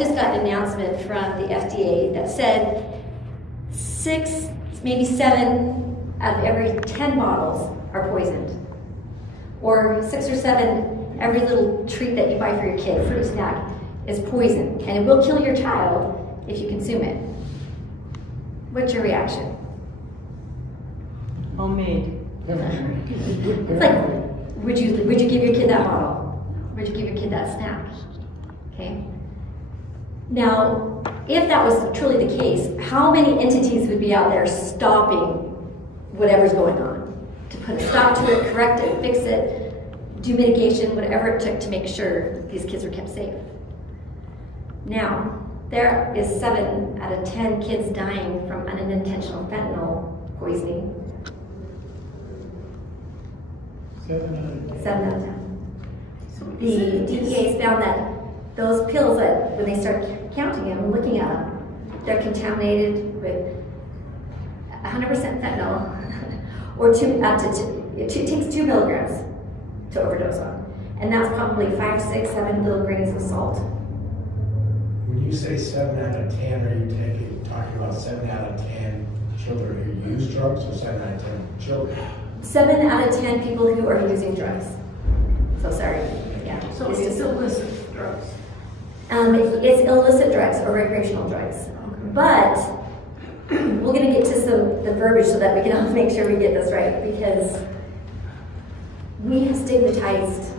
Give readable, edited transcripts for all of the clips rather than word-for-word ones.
just got an announcement from the FDA that said 6, maybe 7 of every 10 bottles are poisoned. Or 6 or 7, every little treat that you buy for your kid, fruit snack, is poison. And it will kill your child if you consume it. What's your reaction? Homemade. It's like, would you give your kid that bottle? Would you give your kid that snack? Okay. Now, if that was truly the case, how many entities would be out there stopping whatever's going on? To put a stop to it, correct it, fix it, do mitigation, whatever it took to make sure these kids were kept safe. Now, there is 7 out of 10 kids dying from unintentional fentanyl poisoning. 7 7 out of 10. The DEA's found that those pills, that when they start counting them and looking at them, they're contaminated with 100% fentanyl, or it takes 2 milligrams to overdose on, and that's probably 5, 6, 7 little grains of salt. When you say 7 out of 10, are you talking about 7 out of 10 children who use drugs, or 7 out of 10 children? 7 out of 10 people who are using drugs. So sorry. Yeah. So it's illicit drugs. It's illicit drugs or recreational drugs. Okay. But we're going to get to the verbiage so that we can all make sure we get this right, because we have stigmatized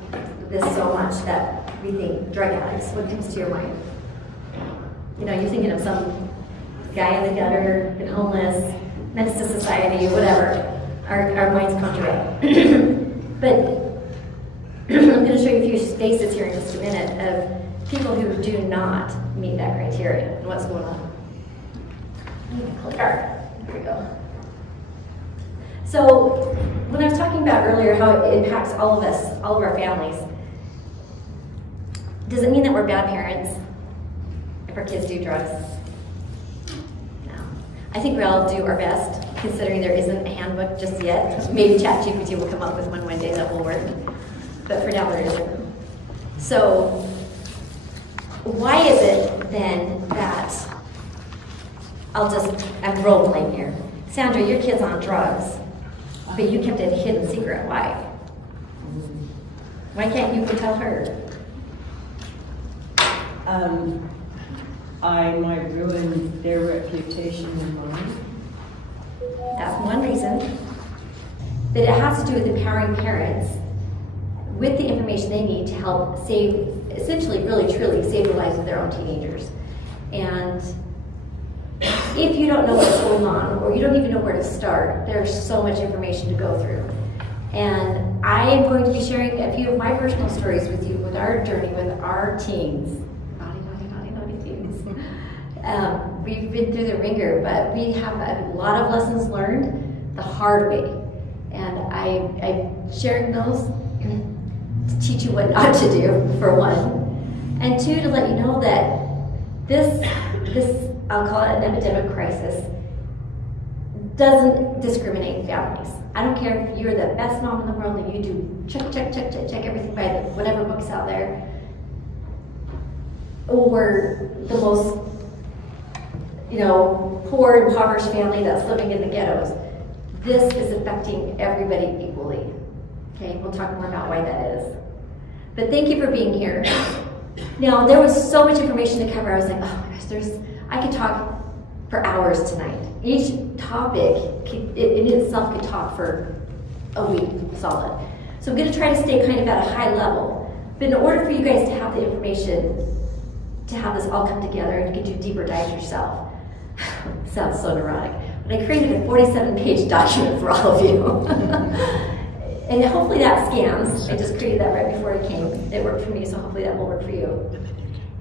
this so much that we think drug addicts. What comes to your mind? You know, you're thinking of some guy in the gutter, been homeless, menace to society, whatever. Our minds conjure up. But I'm going to show you a few faces here in just a minute of people who do not meet that criteria and what's going on. Here we go. So when I was talking about earlier how it impacts all of us, all of our families, does it mean that we're bad parents if our kids do drugs? No. I think we all do our best, considering there isn't a handbook just yet. Maybe ChatGPT will come up with one day that will work, but for now there isn't. So why is it then that, I'm role playing here. Sandra, your kid's on drugs, but you kept it a hidden secret. Why? Why can't you go tell her? I might ruin their reputation and mine. That's one reason. But it has to do with empowering parents with the information they need to help save, essentially, really, truly save the lives of their own teenagers. And if you don't know what's going on, or you don't even know where to start, there's so much information to go through. And I am going to be sharing a few of my personal stories with you with our journey with our teens. Naughty teens. We've been through the ringer, but we have a lot of lessons learned the hard way. And I'm sharing those to teach you what not to do, for one. And 2, to let you know that this I'll call it an epidemic crisis, doesn't discriminate families. I don't care if you're the best mom in the world and you do check everything by whatever book's out there, or the most, poor, impoverished family that's living in the ghettos. This is affecting everybody equally. Okay, we'll talk more about why that is. But thank you for being here. Now, there was so much information to cover. I was like, oh my gosh, I could talk for hours tonight. Each topic in itself could talk for a week solid. So I'm going to try to stay kind of at a high level. But in order for you guys to have the information, to have this all come together and you can do deeper dives yourself, sounds so neurotic, but I created a 47-page document for all of you. And hopefully that scans. I just created that right before it came. It worked for me, so hopefully that will work for you.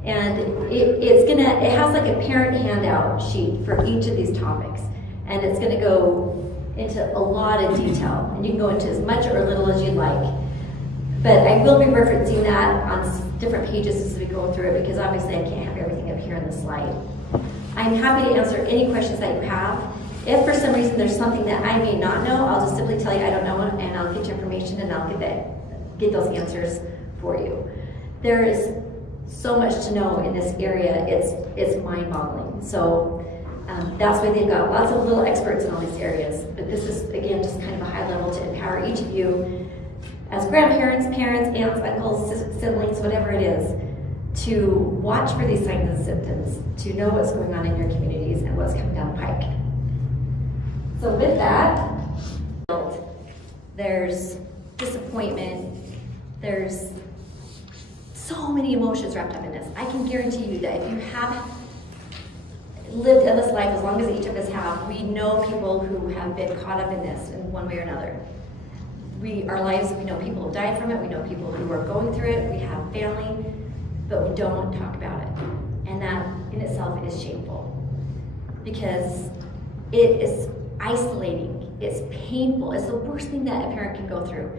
And it has like a parent handout sheet for each of these topics. And it's gonna go into a lot of detail. And you can go into as much or little as you'd like. But I will be referencing that on different pages as we go through it, because obviously I can't have everything up here on the slide. I'm happy to answer any questions that you have. If for some reason there's something that I may not know, I'll just simply tell you I don't know, and I'll get you information and I'll get those answers for you. There is so much to know in this area, it's mind-boggling. So that's why they've got lots of little experts in all these areas. But this is, again, just kind of a high level to empower each of you as grandparents, parents, aunts, uncles, siblings, whatever it is, to watch for these signs and symptoms, to know what's going on in your communities and what's coming down the pike. So with that, there's disappointment, there's so many emotions wrapped up in this. I can guarantee you that if you have lived in this life as long as each of us have, we know people who have been caught up in this in one way or another. Our lives, we know people who died from it, we know people who are going through it, we have family, but we don't talk about it. And that in itself is shameful because it is isolating, it's painful, it's the worst thing that a parent can go through.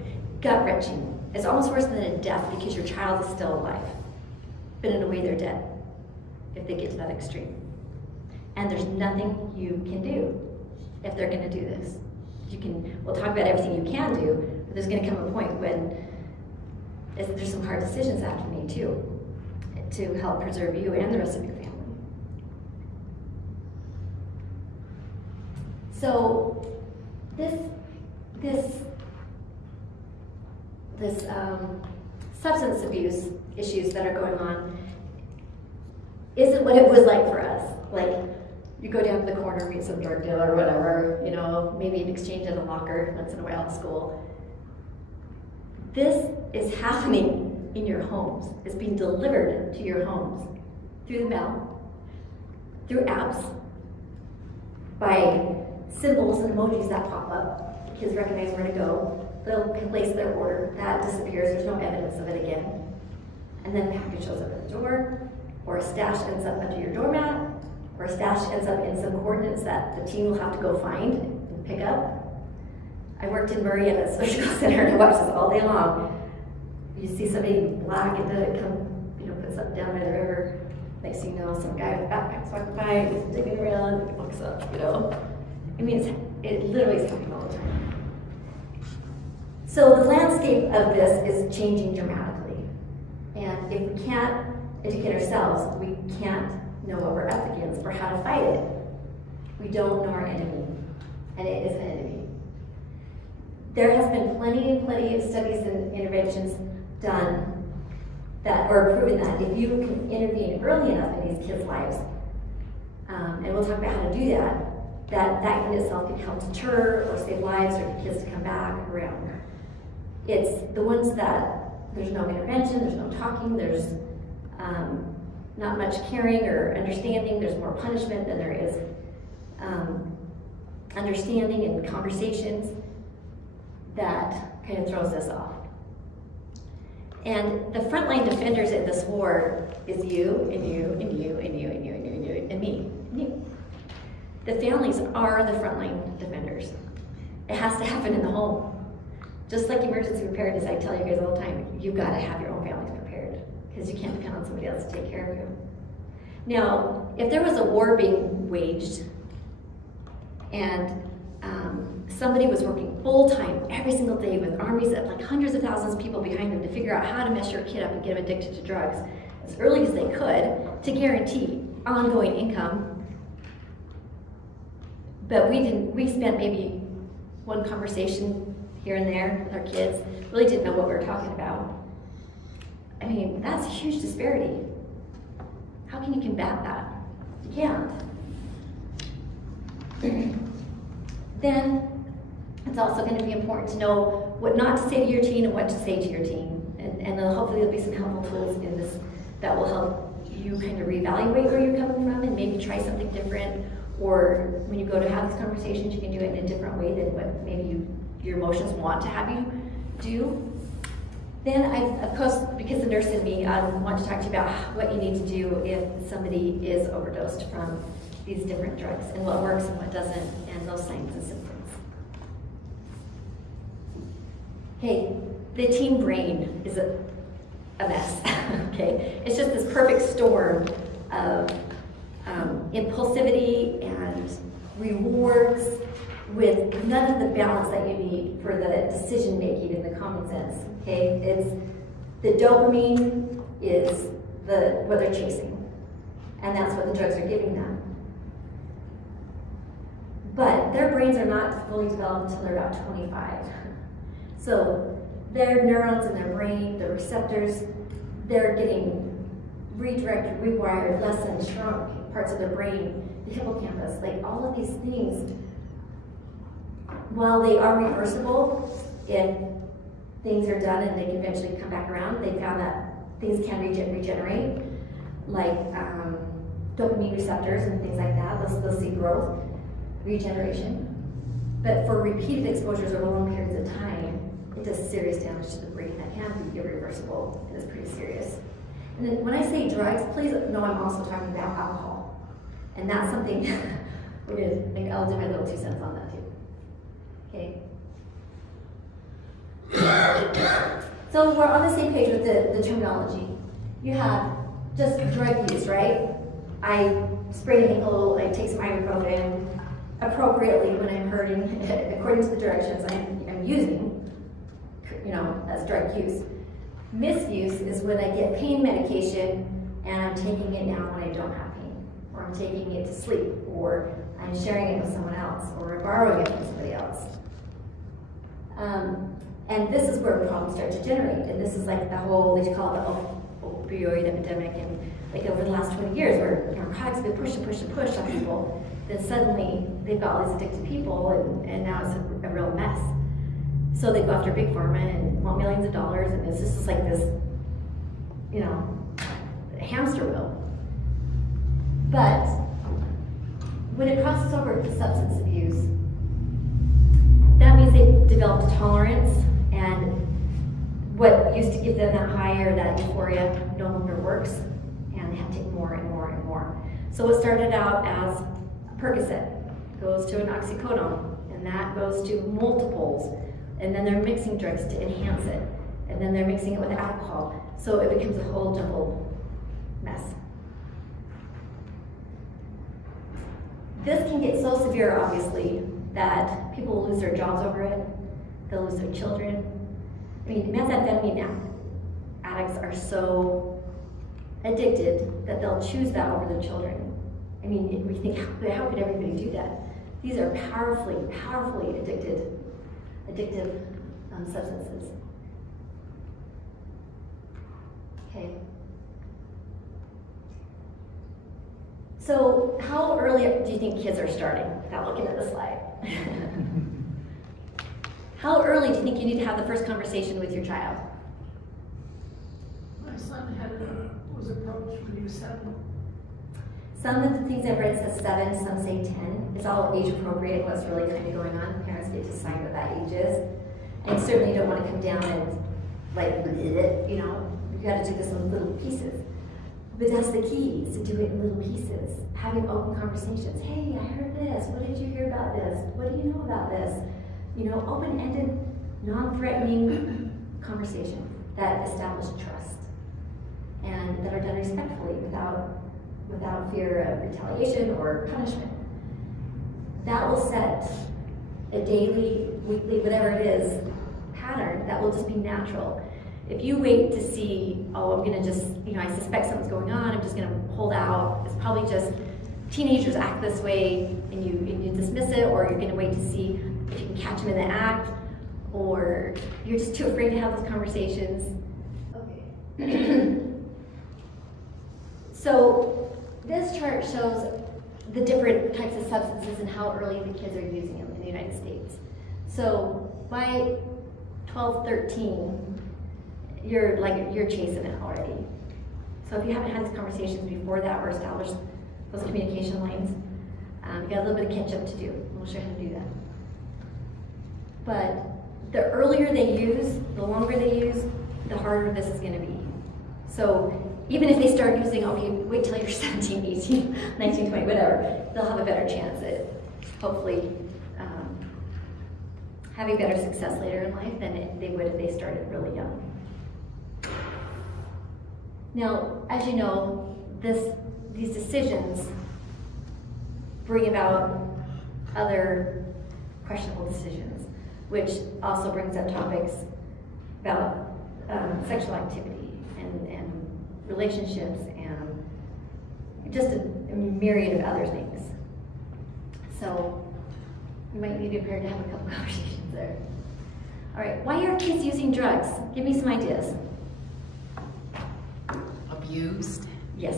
Gut-wrenching. It's almost worse than a death because your child is still alive, but in a way they're dead if they get to that extreme. And there's nothing you can do if they're gonna do this. We'll talk about everything you can do, but there's gonna come a point when there's some hard decisions that have to be made too, to help preserve you and the rest of your family. So this substance abuse issues that are going on isn't what it was like for us. Like, you go down to the corner, meet some drug dealer or whatever, maybe an exchange at a locker once in a while at school. This is happening in your homes. It's being delivered to your homes through the mail, through apps, by symbols and emojis that pop up. Kids recognize where to go. They'll place their order. That disappears. There's no evidence of it again. And then the package shows up at the door, or a stash ends up under your doormat, or a stash ends up in some coordinates that the team will have to go find and pick up. I worked in Murray at a social center and I watched this all day long. You see somebody in black and then it puts up down by the river. Next thing you know, some guy with backpacks walking by, he's digging around, and walks up, I mean, it literally is happening all the time. So the landscape of this is changing dramatically. And if we can't educate ourselves, we can't know what we're up against or how to fight it. We don't know our enemy, and it is an enemy. There has been plenty of studies and interventions done that are proven that if you can intervene early enough in these kids' lives, and we'll talk about how to do that, that in itself can help deter or save lives or get kids to come back around. It's the ones that there's no intervention, there's no talking, there's not much caring or understanding, there's more punishment than there is understanding and conversations, that kind of throws us off. And the frontline defenders in this war is you, and you, and you, and you, and you, and you, and you, and me, and you. The families are the frontline defenders. It has to happen in the home. Just like emergency preparedness, I tell you guys all the time, you've got to have your own families prepared because you can't depend on somebody else to take care of you. Now, if there was a war being waged and somebody was working full-time every single day with armies of like hundreds of thousands of people behind them to figure out how to mess your kid up and get him addicted to drugs as early as they could to guarantee ongoing income, but we spent maybe one conversation here and there with our kids, really didn't know what we were talking about. I mean, that's a huge disparity. How can you combat that? You can't. Then it's also going to be important to know what not to say to your teen and what to say to your teen. And hopefully there'll be some helpful tools in this that will help you kind of reevaluate where you're coming from and maybe try something different. Or when you go to have these conversations, you can do it in a different way than what maybe your emotions want to have you do. Then of course, because the nurse in me, I want to talk to you about what you need to do if somebody is overdosed from these different drugs and what works and what doesn't and those signs and symptoms. Okay, the teen brain is a mess, okay? It's just this perfect storm of impulsivity and rewards with none of the balance that you need for the decision making and the common sense, okay? The dopamine is what they're chasing. And that's what the drugs are giving them. But their brains are not fully developed until they're about 25. So their neurons in their brain, the receptors, they're getting redirected, rewired, lessened, shrunk parts of their brain, the hippocampus, like all of these things. While they are reversible, if things are done and they can eventually come back around, they found that things can regenerate, like dopamine receptors and things like that. They'll see growth, regeneration. But for repeated exposures over long periods of time, it does serious damage to the brain that can be irreversible, and it's pretty serious. And then when I say drugs, please know I'm also talking about alcohol. And that's something I'll do my little 2 cents on that too. Okay. So we're on the same page with the terminology. You have just drug use, right? I sprain an ankle, I take some ibuprofen appropriately when I'm hurting, according to the directions I'm using, as drug use. Misuse is when I get pain medication and I'm taking it now when I don't have pain, or I'm taking it to sleep, or I'm sharing it with someone else, or I'm borrowing it from somebody else. And this is where problems start to generate. And this is like the whole, they call it the opioid epidemic. And like over the last 20 years, where narcotics have been pushed on people, then suddenly they've got all these addicted people, and now it's a real mess. So they go after big pharma and want millions of dollars, and it's just like this, hamster wheel. But when it crosses over to substance abuse, that means they've developed a tolerance, and what used to give them that high or that euphoria no longer works, and they have to take more and more and more. So it started out as Percocet, goes to an oxycodone, and that goes to multiples, and then they're mixing drugs to enhance it, and then they're mixing it with alcohol, so it becomes a whole jumbled mess. This can get so severe, obviously, that people will lose their jobs over it, they'll lose their children. I mean, methamphetamine addicts are so addicted that they'll choose that over their children. I mean, we think, how could everybody do that? These are powerfully addictive substances. Okay. So how early do you think kids are starting? Without looking at the slide. How early do you think you need to have the first conversation with your child? My son was approached when he was 7. Some of the things I've read says 7, some say 10. It's all age appropriate, what's really kind of going on. Parents get to decide what that age is. And certainly you don't want to come down and you got to do this in little pieces. But that's the key, is to do it in little pieces. Having open conversations. Hey, I heard this. What did you hear about this? What do you know about this? Open-ended, non-threatening conversation that establish trust and that are done respectfully without fear of retaliation or punishment. That will set a daily, weekly, whatever it is, pattern that will just be natural. If you wait to see, I'm gonna just, I suspect something's going on, I'm just gonna hold out, it's probably just teenagers act this way and you dismiss it, or you're gonna wait to see if you can catch them in the act, or you're just too afraid to have those conversations. Okay. So this chart shows the different types of substances and how early the kids are using them in the United States. So by 12, 13, you're chasing it already. So if you haven't had these conversations before that or established those communication lines, you got a little bit of catch up to do. We'll show you how to do that. But the earlier they use, the longer they use, the harder this is going to be. So even if they start using, wait till you're 17, 18, 19, 20, whatever, they'll have a better chance at hopefully having better success later in life than they would if they started really young. Now, as you know, these decisions bring about other questionable decisions, which also brings up topics about sexual activity and relationships, and just a myriad of other things. So you might need to be prepared to have a couple conversations there. All right, why are kids using drugs? Give me some ideas. Abused. Yes,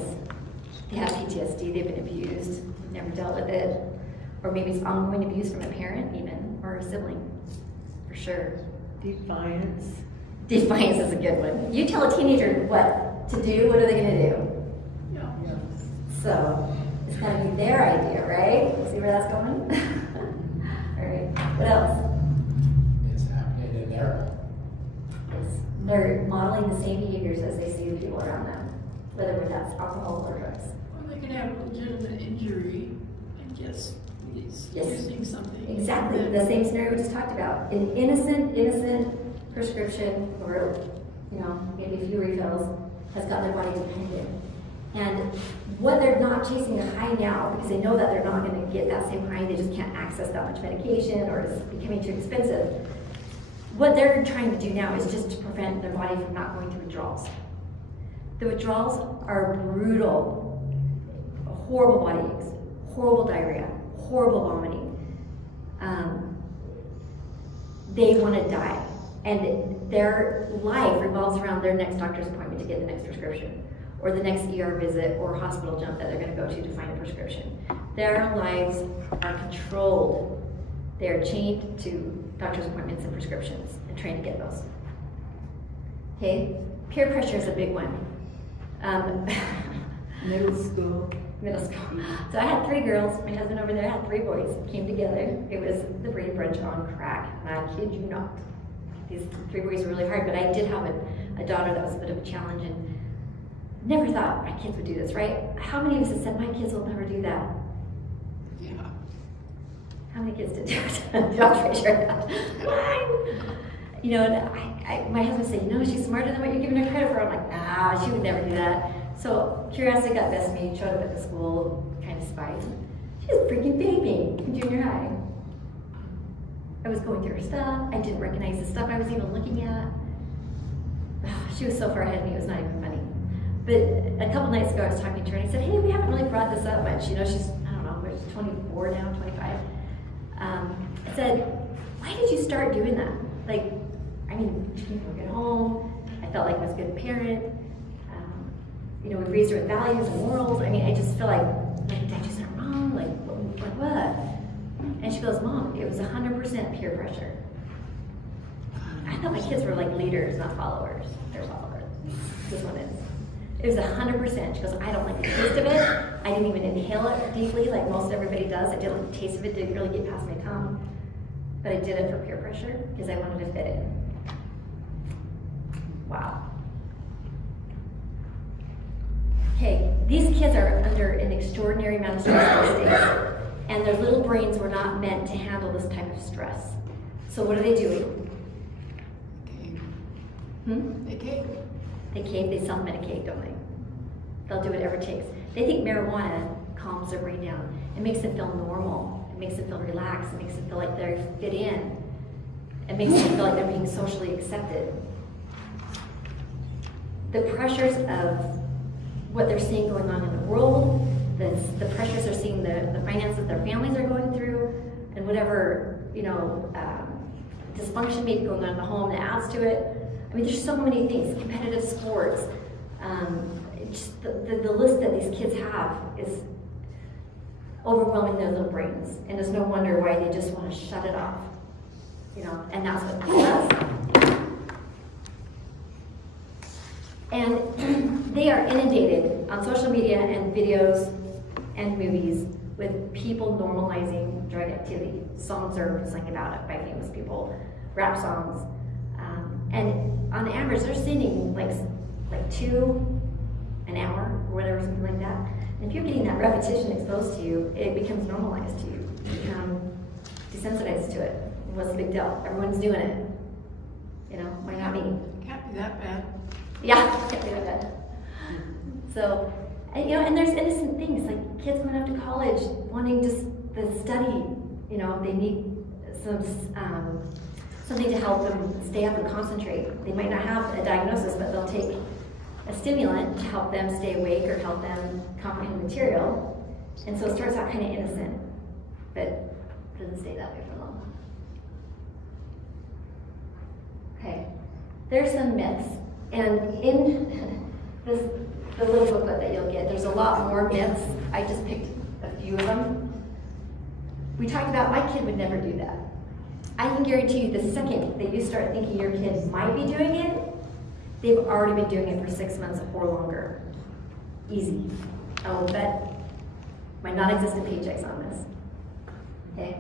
they have PTSD, they've been abused, never dealt with it, or maybe it's ongoing abuse from a parent even, or a sibling, for sure. Defiance. Defiance is a good one. You tell a teenager what to do, what are they gonna do? Yeah. So, it's gonna be their idea, right? See where that's going? All right, what else? It's happening in there. Yes. They're modeling the same behaviors as they see the people around them, whether that's alcohol or drugs. Well, they can have legitimate injury and guess he's Yes. using something. Exactly, the same scenario we just talked about. An innocent prescription, or, you know, maybe a few refills, has got their body dependent. And what they're not chasing a high now, because they know that they're not gonna get that same high, they just can't access that much medication, or it's becoming too expensive. What they're trying to do now is just to prevent their body from not going through withdrawals. The withdrawals are brutal, horrible body aches, horrible diarrhea, horrible vomiting. They want to die, and their life revolves around their next doctor's appointment to get the next prescription, or the next ER visit or hospital jump that they're going to go to find a prescription. Their lives are controlled. They are chained to doctor's appointments and prescriptions and trained to get those. Okay, peer pressure is a big one. Middle school. Middle school. So I had 3 girls. My husband over there had 3 boys. Came together. It was the brain brunch on crack. And I kid you not. These 3 boys were really hard, but I did have a daughter that was a bit of a challenge, and never thought my kids would do this, right? How many of us have said, my kids will never do that? Yeah. How many kids did do it? Don't raise your hand. Mine. You know, and my husband said, you know, she's smarter than what you're giving her credit for. I'm like, nah, she would never do that. So curiosity got best of me, showed up at the school, kind of spied. She was freaking vaping in junior high. I was going through her stuff. I didn't recognize the stuff I was even looking at. She was so far ahead of me, it was not even funny. But a couple nights ago, I was talking to her, and I said, hey, we haven't really brought this up much. You know, she's, I don't know, she's 24 now, 25. I said, why did you start doing that? Like, I mean, she came from a good home. I felt like I was a good parent. You know, we raised her with values and morals. I mean, I just feel like did I do something wrong? Like what? And she goes, Mom, it was 100% peer pressure. I thought my kids were like leaders, not followers. They're followers. This one is. It was 100%. She goes, I don't like the taste of it. I didn't even inhale it deeply like most everybody does. I didn't like the taste of it. Didn't really get past my tongue. But I did it for peer pressure because I wanted to fit in. Wow. Okay, these kids are under an extraordinary amount of stress these days, and their little brains were not meant to handle this type of stress. So what are they doing? They cave. They cave, they self-medicate, don't they? They'll do whatever it takes. They think marijuana calms their brain down. It makes them feel normal. It makes them feel relaxed. It makes them feel like they fit in. It makes them feel like they're being socially accepted. The pressures of what they're seeing going on in the world, the pressures they're seeing, the finances their families are going through, and whatever, you know, dysfunction maybe going on in the home that adds to it. I mean, there's so many things, competitive sports, just the list that these kids have is overwhelming their little brains, and it's no wonder why they just want to shut it off, you know, and that's what it does. And they are inundated on social media and videos and movies with people normalizing drug activity. Songs are sung about it by famous people, rap songs. And on average, they're singing like 2 an hour or whatever, something like that. And if you're getting that repetition exposed to you, it becomes normalized to you. You become desensitized to it. What's the big deal? Everyone's doing it. You know, why not me? Can't be that bad. Yeah, can't do that. So, you know, and there's innocent things, like kids going off to college, wanting just the study, you know, they need something to help them stay up and concentrate. They might not have a diagnosis, but they'll take a stimulant to help them stay awake or help them comprehend material. And so it starts out kind of innocent, but it doesn't stay that way for long. Okay, there's some myths, and in the little booklet that you'll get, there's a lot more myths. I just picked a few of them. We talked about my kid would never do that. I can guarantee you the second that you start thinking your kid might be doing it, they've already been doing it for 6 months or longer. Easy. I will bet my non-existent paychecks on this. Okay?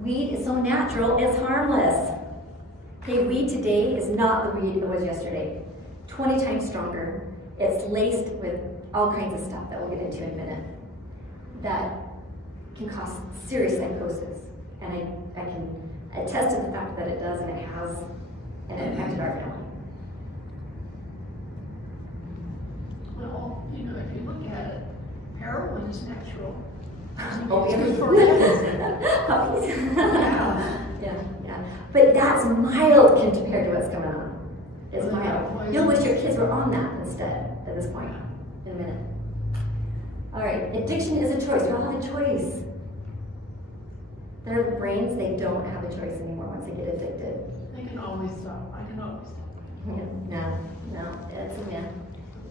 Weed is so natural, it's harmless. Okay, weed today is not the weed it was yesterday. 20 times stronger. It's laced with all kinds of stuff that we'll get into in a minute that can cause serious psychosis. And I can attest to the fact that it does, and it has an impact on our family. Well, you know, if you look at it, heroin is natural. Oh, It's good for puppies. Yeah. Yeah. But that's mild compared to what's going on. It's mild. You'll wish your kids were on that instead at this point in a minute. All right, addiction is a choice. We all have a choice. Their brains, they don't have a choice anymore once they get addicted. They can always stop. I can always stop. No, it's a myth.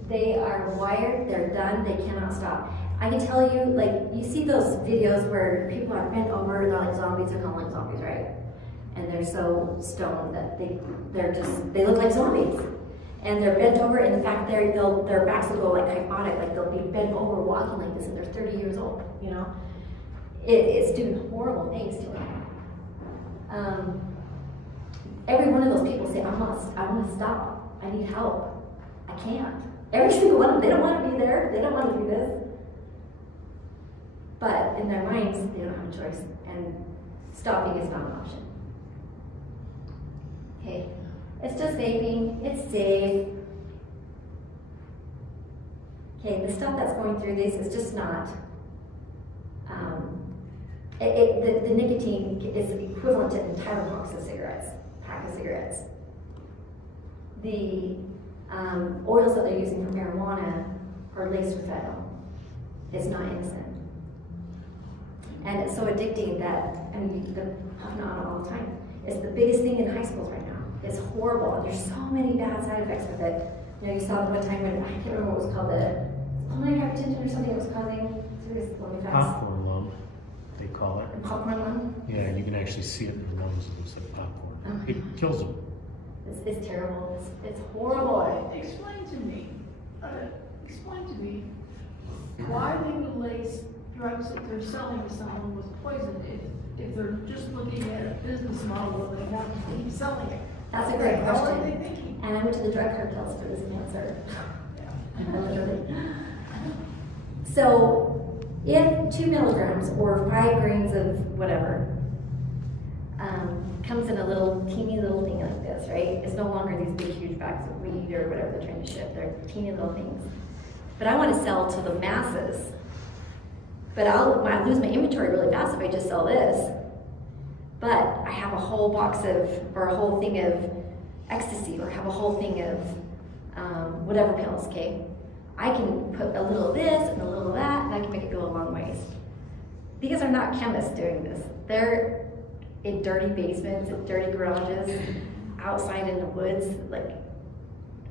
They are wired, they're done, they cannot stop. I can tell you, like, you see those videos where people are bent over, they're like zombies, they're called like zombies, right? And they're so stoned that they look like zombies. And they're bent over, and in fact, their backs will go like hypnotic, like they'll be bent over walking like this, and they're 30 years old, you know? It's doing horrible things to them. Every one of those people say, I want to stop, I need help, I can't. Every single one of them, they don't want to be there, they don't want to do this. But in their minds, they don't have a choice, and stopping is not an option. Okay, it's just vaping, it's safe. Okay, the stuff that's going through these is just not, the nicotine is equivalent to an entire pack of cigarettes. The oils that they're using for marijuana are laced with fentanyl. It's not innocent. And it's so addicting that, I mean, they're puffing on it all the time. It's the biggest thing in high schools right now. It's horrible. There's so many bad side effects with it. You know, you saw the one time when, I can't remember what it was called, the pulmonary hypertension or something that was causing serious lung effects. Popcorn lung, they call it. And popcorn lung. Yeah, you can actually see it in the lungs. It looks like popcorn. Oh. It kills them. It's terrible. It's horrible. Explain to me why they would lace drugs that they're selling to someone with poison if they're just looking at a business model where they have to keep selling it. That's a great What question. are they thinking? And I went to the drug cartels for this answer. Literally. So, if 2 milligrams or 5 grains of whatever comes in a little teeny little thing like this, right? It's no longer these big huge bags of weed or whatever they're trying to ship. They're teeny little things. But I want to sell to the masses. But I lose my inventory really fast if I just sell this. But I have a whole box of, or a whole thing of ecstasy, or have a whole thing of whatever pills, okay? I can put a little of this and a little of that, and I can make it go a long ways. These are not chemists doing this. They're in dirty basements, in dirty garages, outside in the woods, like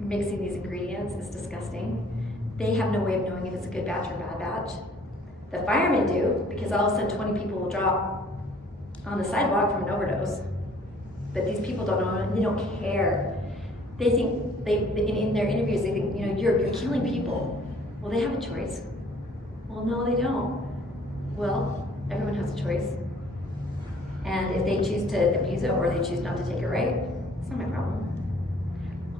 mixing these ingredients. It's disgusting. They have no way of knowing if it's a good batch or bad batch. The firemen do, because all of a sudden 20 people will drop on the sidewalk from an overdose. But these people don't know, and they don't care. They think, in their interviews, they think, you know, you're killing people. Well, they have a choice. Well, no, they don't. Well, everyone has a choice. And if they choose to abuse it or they choose not to take it right, it's not my problem.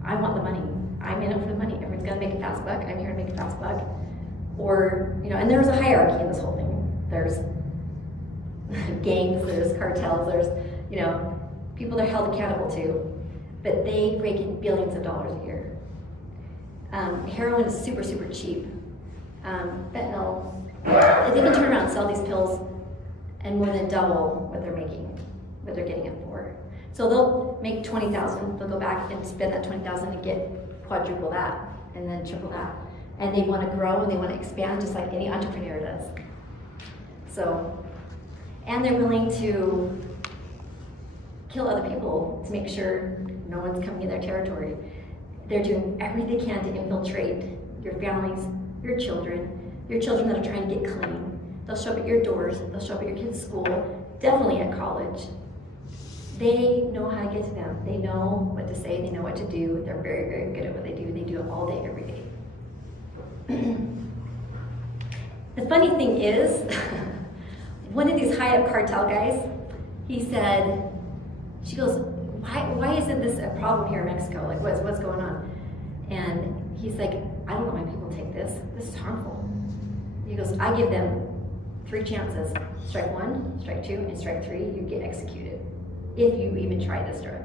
I want the money. I'm in it for the money. Everyone's gonna make a fast buck. I'm here to make a fast buck. Or, you know, and there's a hierarchy in this whole thing. There's gangs, there's cartels, there's, you know, people they're held accountable to. But they rake in billions of dollars a year. Heroin is super, super cheap. Fentanyl, they can turn around and sell these pills and more than double what they're making, what they're getting it for. So they'll make 20,000, they'll go back and spend that 20,000 and get quadruple that, and then triple that. And they want to grow and they want to expand just like any entrepreneur does. So, and they're willing to kill other people to make sure no one's coming in their territory. They're doing everything they can to infiltrate your families, your children that are trying to get clean. They'll show up at your doors, they'll show up at your kids' school, definitely at college. They know how to get to them. They know what to say, they know what to do. They're very, very good at what they do. They do it all day, every day. The funny thing is, one of these high-up cartel guys, he said, she goes, why isn't this a problem here in Mexico? Like, what's going on? And he's like, I don't know why people take this. This is harmful. He goes, I give them 3 chances. Strike 1, strike 2, and strike 3, you get executed. If you even try this drug.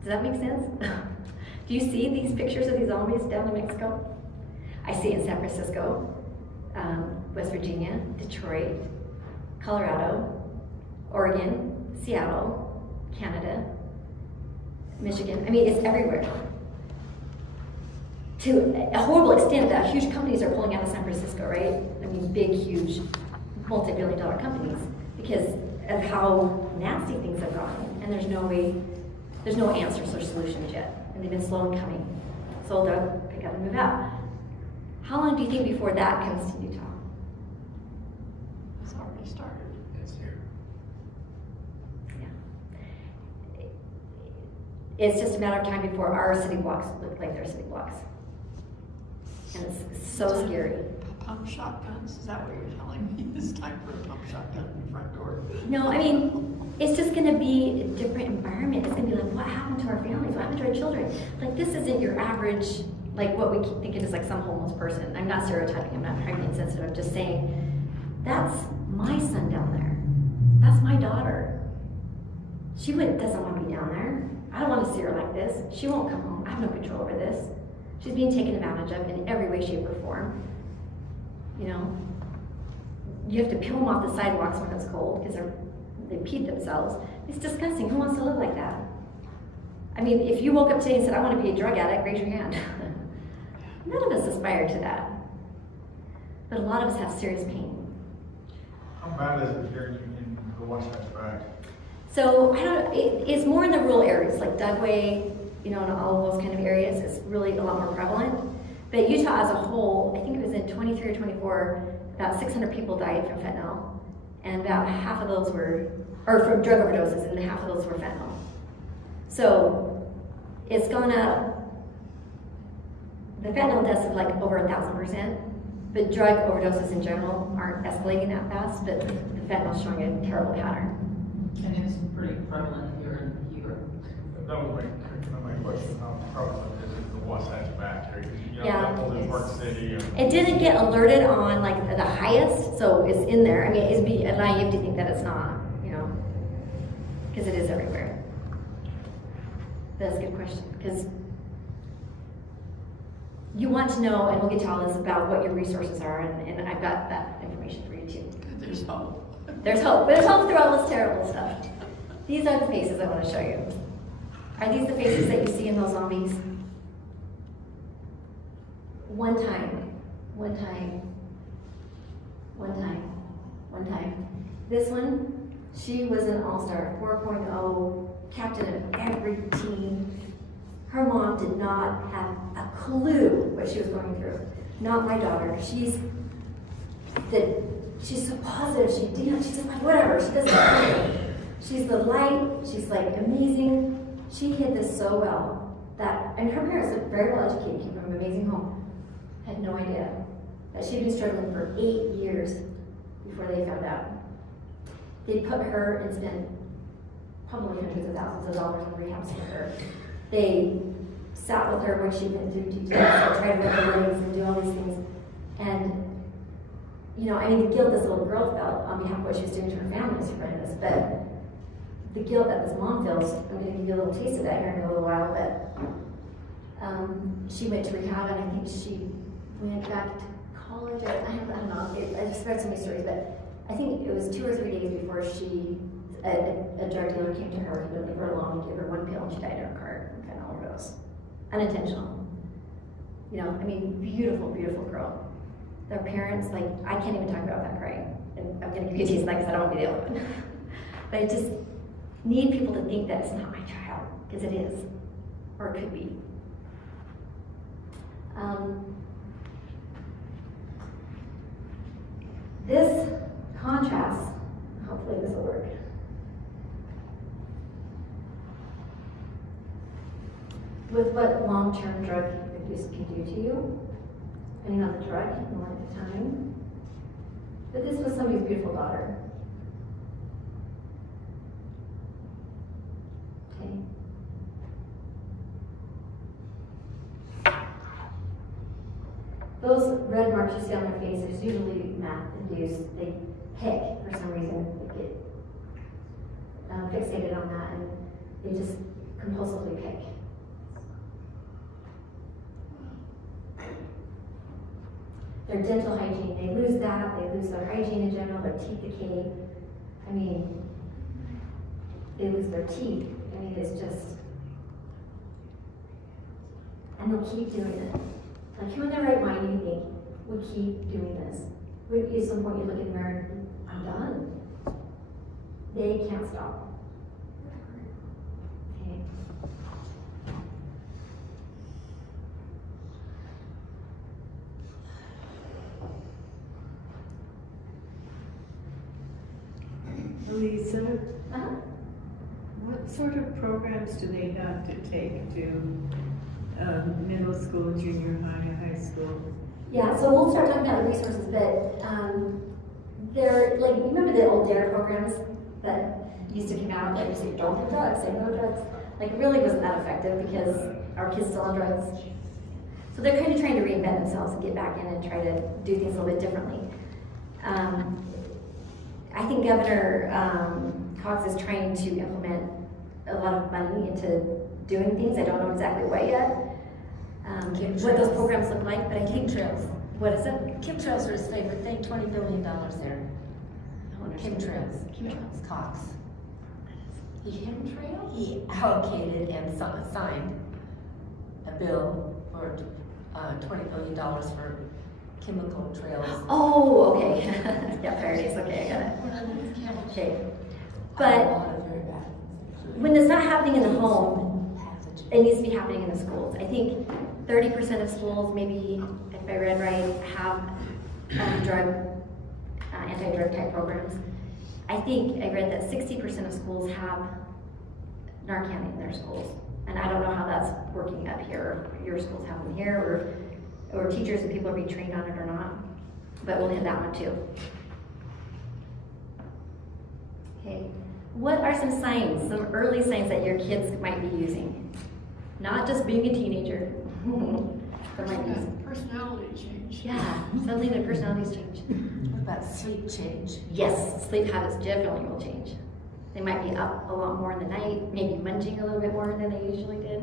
Does that make sense? Do you see these pictures of these zombies down in Mexico? I see it in San Francisco, West Virginia, Detroit, Colorado, Oregon, Seattle, Canada, Michigan. I mean, it's everywhere. To a horrible extent that huge companies are pulling out of San Francisco, right? I mean, big, huge, multi-billion-dollar companies, because of how nasty things have gotten, and there's no answers or solutions yet, and they've been slow in coming. So they got to move out. How long do you think before that comes to Utah? It's already started. It's here. Yeah. It's just a matter of time before our city blocks look like their city blocks. And it's so scary. Pump shotguns, is that what you're telling me? It's time for a pump shotgun in the front door. No, I mean, it's just gonna be a different environment. It's gonna be like, what happened to our families? What happened to our children? Like, this isn't your average, like what we keep thinking is like some homeless person. I'm not stereotyping, I'm not trying to be insensitive, I'm just saying, that's my son down there. That's my daughter. She doesn't want to be down there. I don't want to see her like this. She won't come home. I have no control over this. She's being taken advantage of in every way, shape, or form. You know, you have to peel them off the sidewalks when it's cold because they peed themselves. It's disgusting. Who wants to live like that? I mean, if you woke up today and said, I want to be a drug addict, raise your hand. None of us aspire to that. But a lot of us have serious pain. How bad is it here in the Wasatch Back? So it's more in the rural areas like Dugway, you know, and all those kind of areas. It's really a lot more prevalent. But Utah as a whole, I think it was in 23 or 24, about 600 people died from fentanyl, and about half of those were, or from drug overdoses, and half of those were fentanyl. So it's gone up. The fentanyl deaths are like over 1,000%, but drug overdoses in general aren't escalating that fast, but the fentanyl's showing a terrible pattern. And it's pretty prevalent here in Europe. That was my question, how prevalent is it in the Wasatch Back area? You know, Yeah, Temple in it's- Park City. It didn't get alerted on like the highest, so it's in there. I mean, it'd be naive to think that it's not, you know, because it is everywhere. That's a good question, because you want to know, and we'll get to all this, about what your resources are, and I've got that information for you too. There's hope. There's hope. There's hope through all this terrible stuff. These are the faces I want to show you. Are these the faces that you see in those zombies? One time. This one, she was an all-star, 4.0, captain of every team. Her mom did not have a clue what she was going through. Not my daughter. She's so positive. She's just like, whatever. She doesn't know. She's the light. She's like amazing. She hid this so well and her parents are very well educated, came from an amazing home. Had no idea that she'd been struggling for 8 years before they found out. They put her and spent probably hundreds of thousands of dollars on rehabs for her. They sat with her when she went through details, tried to rip her legs and do all these things. And, you know, I mean, the guilt this little girl felt on behalf of what she was doing to her family is horrendous, but the guilt that this mom feels, I'm going to give you a little taste of that here in a little while, but she went to rehab, and I think she went back to college. I don't know. I just read so many stories, but I think it was 2 or 3 days before she a drug dealer came to her, he didn't leave her alone, he gave her one pill and she died in her car from an overdose. Unintentional. You know, I mean, beautiful, beautiful girl. Their parents, like, I can't even talk about that crying. And I'm gonna give you a tease because I don't want to be the only one. But I just need people to think that it's not my child, because it is, or it could be. This contrasts, hopefully this will work. With what long-term drug abuse can do to you, depending on the drug and the length of time. But this was somebody's beautiful daughter. Okay. Those red marks you see on their face is usually meth-induced. They pick for some reason. They get fixated on that and they just compulsively pick. Their dental hygiene, they lose that, they lose their hygiene in general, their teeth decay. I mean, they lose their teeth. I mean, it's just, and they'll keep doing it. Like, who in their right mind do you think would keep doing this? Would at some point you look in the mirror and I'm done. They can't stop. Okay. Elisa, Uh-huh. what sort of programs do they have to take to middle school, junior high, high school? Yeah, so we'll start talking about the resources, but they're like, remember the old DARE programs that used to come out, like you say, don't do drugs, say no drugs. Like, it really wasn't that effective because our kids still on drugs. So they're kind of trying to reinvent themselves and get back in and try to do things a little bit differently. I think Governor Cox is trying to implement a lot of money into doing things. I don't know exactly what yet. What those programs look like, but I think Chemtrails. What is it? Chemtrails are his favorite thing, $20 billion there. Chemtrails. Chemtrails, Cox. Chemtrails? He allocated and signed a bill for $20 billion for chemical trails. Oh, okay. Yeah, priorities. Okay, I got it. Okay. But when it's not happening in the home, it needs to be happening in the schools. I think 30% of schools, maybe if I read right, have anti-drug type programs. I think I read that 60% of schools have Narcan in their schools. And I don't know how that's working up here, or your schools have them here, or teachers and people are being trained on it or not. But we'll hit that one too. Okay. What are some signs, some early signs that your kids might be using? Not just being a teenager. There might be some, Personality change. yeah, suddenly their personalities change. What about sleep change? Yes, sleep habits definitely will change. They might be up a lot more in the night, maybe munching a little bit more than they usually did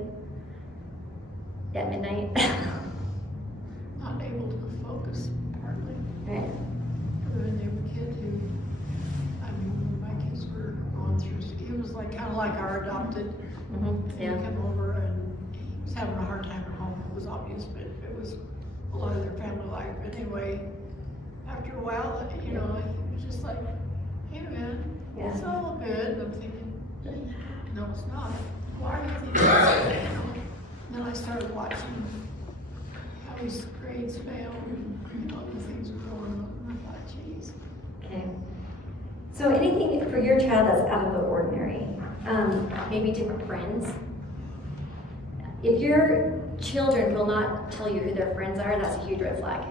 at midnight. Not able to focus hardly. Right. When they were a kid who, I mean, when my kids were going through, he was like, kind of like our adopted. He'd Yeah. come over and he was having a hard time at home. It was obvious, but it was a lot of their family life. Anyway, after a while, you know, he was just like, hey man, Yeah. it's all good. I'm thinking, no, it's not. Why are you thinking that? And then I started watching how his grades failed and other things were going on. And I thought, geez. Okay. So anything for your child that's out of the ordinary, maybe different friends. If your children will not tell you who their friends are, that's a huge red flag.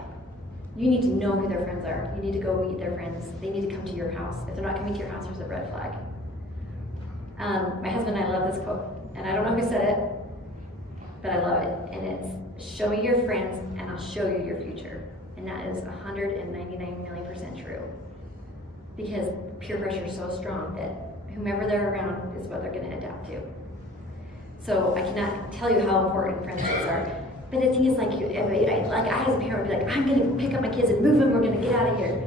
You need to know who their friends are. You need to go meet their friends. They need to come to your house. If they're not coming to your house, there's a red flag. My husband and I love this quote, and I don't know who said it, but I love it. And it's, show me your friends and I'll show you your future. And that is 199,000,000% true. Because peer pressure is so strong that whomever they're around is what they're going to adapt to. So I cannot tell you how important friendships are. But the thing is, like, I as a parent would be like, I'm going to pick up my kids and move them, we're going to get out of here.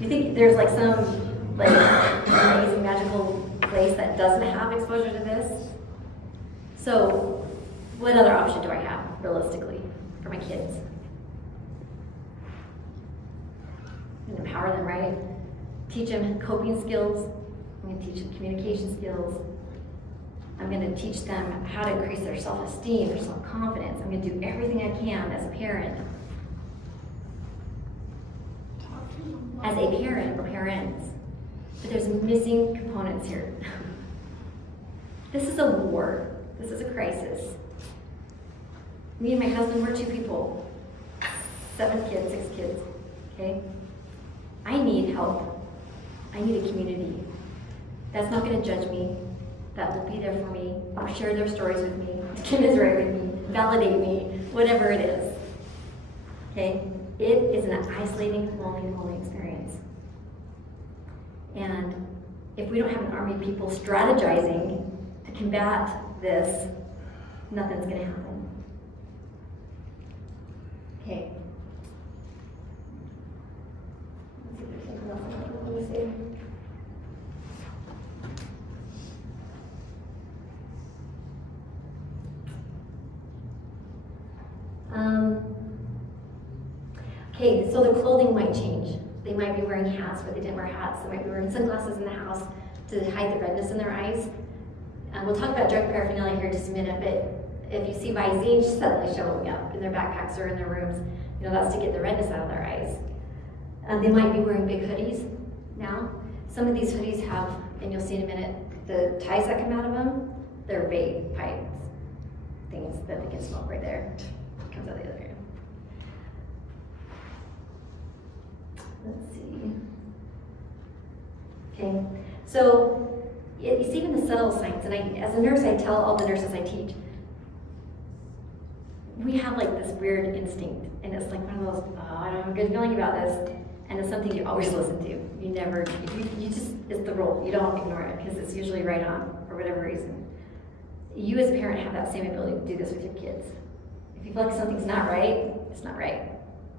You think there's like some like an amazing magical place that doesn't have exposure to this. So what other option do I have realistically for my kids? And empower them, right? Teach them coping skills. I'm going to teach them communication skills. I'm going to teach them how to increase their self-esteem, their self-confidence. I'm going to do everything I can as a parent. Talk to them. As a parent or parents. But there's missing components here. This is a war. This is a crisis. Me and my husband, we're two people. 7 kids, 6 kids, okay? I need help. I need a community. That's not gonna judge me. That will be there for me, or share their stories with me, commiserate with me, validate me, whatever it is. Okay? It is an isolating, lonely experience. And if we don't have an army of people strategizing to combat this, nothing's gonna happen. Okay. Let's see if there's anything else I want to say. Okay, so the clothing might change. They might be wearing hats where they didn't wear hats. They might be wearing sunglasses in the house to hide the redness in their eyes. We'll talk about drug paraphernalia here in just a minute, but if you see Visine suddenly showing up in their backpacks or in their rooms, you know, that's to get the redness out of their eyes. They might be wearing big hoodies now. Some of these hoodies have, and you'll see in a minute, the ties that come out of them, they're vape pipes, things that they can smoke right there. Comes out the other end. Let's see. Okay, so it's even the subtle signs, and as a nurse, I tell all the nurses I teach, we have like this weird instinct, and it's like one of those, oh, I don't have a good feeling about this, and it's something you always listen to. You never, you just, it's the rule. You don't ignore it, because it's usually right on, for whatever reason. You as a parent have that same ability to do this with your kids. If you feel like something's not right, it's not right,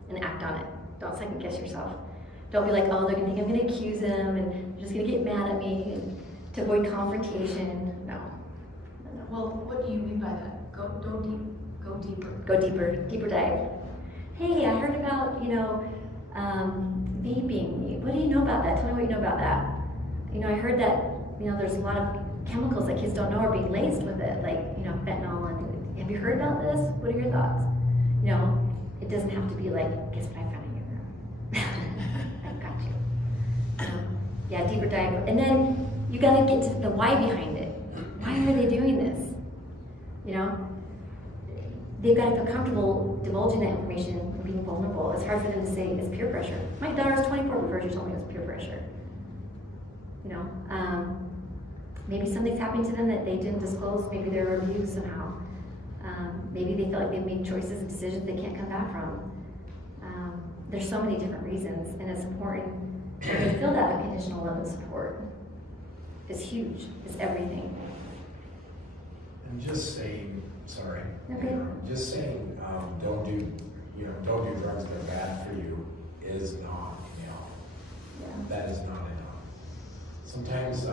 and act on it. Don't second guess yourself. Don't be like, oh, they're gonna think I'm gonna accuse them, and they're just gonna get mad at me, and to avoid confrontation. No. Well, what do you mean by that? Go deeper. Go deeper, deeper dive. Hey, I heard about, vaping. What do you know about that? Tell me what you know about that. I heard that, there's a lot of chemicals that kids don't know are being laced with it, like, fentanyl. And have you heard about this? What are your thoughts? It doesn't have to be like, guess what I found in your room. I got you. Yeah, deeper dive. And then you gotta get to the why behind it. Why are they doing this? They've got to feel comfortable divulging that information and being vulnerable. It's hard for them to say it's peer pressure. My daughter's 24 before she told me it was peer pressure. Maybe something's happening to them that they didn't disclose. Maybe they were abused somehow. Maybe they feel like they've made choices and decisions they can't come back from. There's so many different reasons, and it's important that they feel that unconditional love and support. It's huge. It's everything. And just saying, sorry. Okay. Just saying, don't do drugs that are bad for you is not enough. Yeah. That is not enough. Sometimes,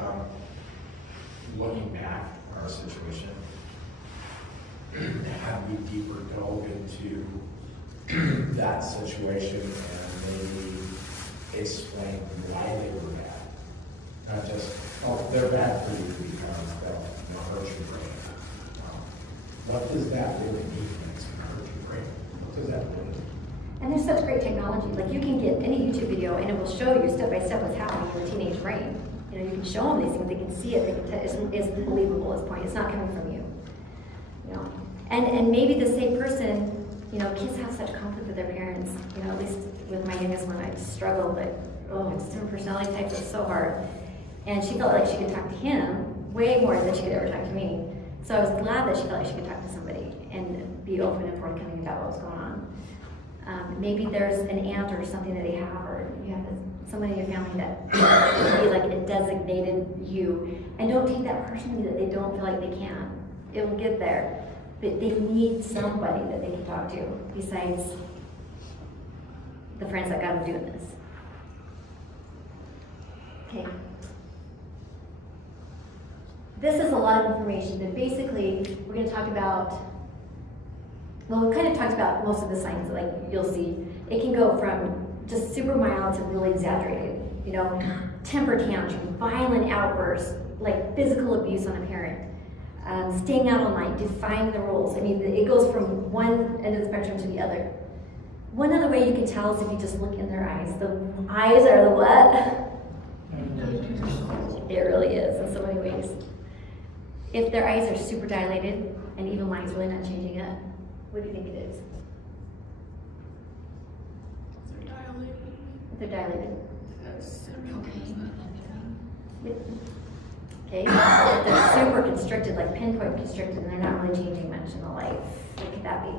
looking back at our situation, have we deeper dove into that situation and maybe explain why they were bad. Not just, oh, they're bad for you because they'll hurt your brain. What does that really mean when it's going to hurt your brain? What does that really mean? And there's such great technology. Like, you can get any YouTube video and it will show you step by step what's happening in the teenage brain. You can show them these things, they can see it, it's believable at this point. It's not coming from you. And maybe the same person, kids have such conflict with their parents. At least with my youngest one, I struggled, but it's different personality types, it's so hard. And she felt like she could talk to him way more than she could ever talk to me. So I was glad that she felt like she could talk to somebody and be open and forthcoming about what was going on. Maybe there's an aunt or something that they have, or you have somebody in your family that would be like a designated you. And don't take that personally that they don't feel like they can. It will get there. But they need somebody that they can talk to besides the friends that got them doing this. Okay. This is a lot of information, but basically, we're gonna talk about, well, we kind of talked about most of the signs, like you'll see. It can go from just super mild to really exaggerated, you know, temper tantrum, violent outbursts, like physical abuse on a parent, staying out all night, defying the rules. I mean, it goes from one end of the spectrum to the other. One other way you can tell is if you just look in their eyes. The eyes are the what? It really is in so many ways. If their eyes are super dilated and even line's really not changing it, what do you think it is? They're dilated. If they're dilated. That's symptoms, isn't it? Okay, if they're super constricted, like pinpoint constricted, and they're not really changing much in the life, what could that be?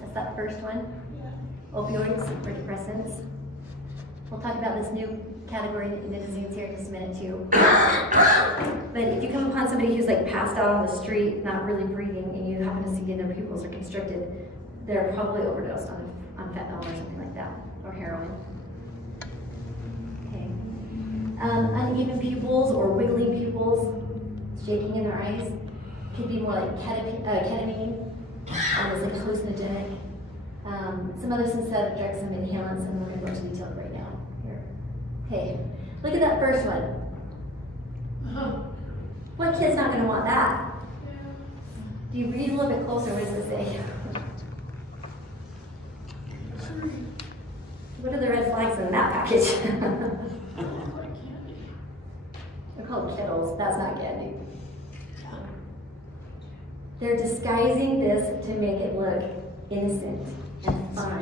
That's that first one. Opioids or depressants. We'll talk about this new category in the disease here in just a minute too. But if you come upon somebody who's like passed out on the street, not really breathing, and you happen to see their pupils are constricted, they're probably overdosed on fentanyl or something like that, or heroin. Okay. Uneven pupils or wiggly pupils, shaking in their eyes, could be more like ketamine, it's like hallucinogenic. Some other synthetic drugs, some inhalants, and we're going to go into detail right now. Here. Okay, look at that first one. What kid's not going to want that? Do you read a little bit closer? What does it say? What are the red flags in that package? They're called Kittles. That's not candy. They're disguising this to make it look innocent and fun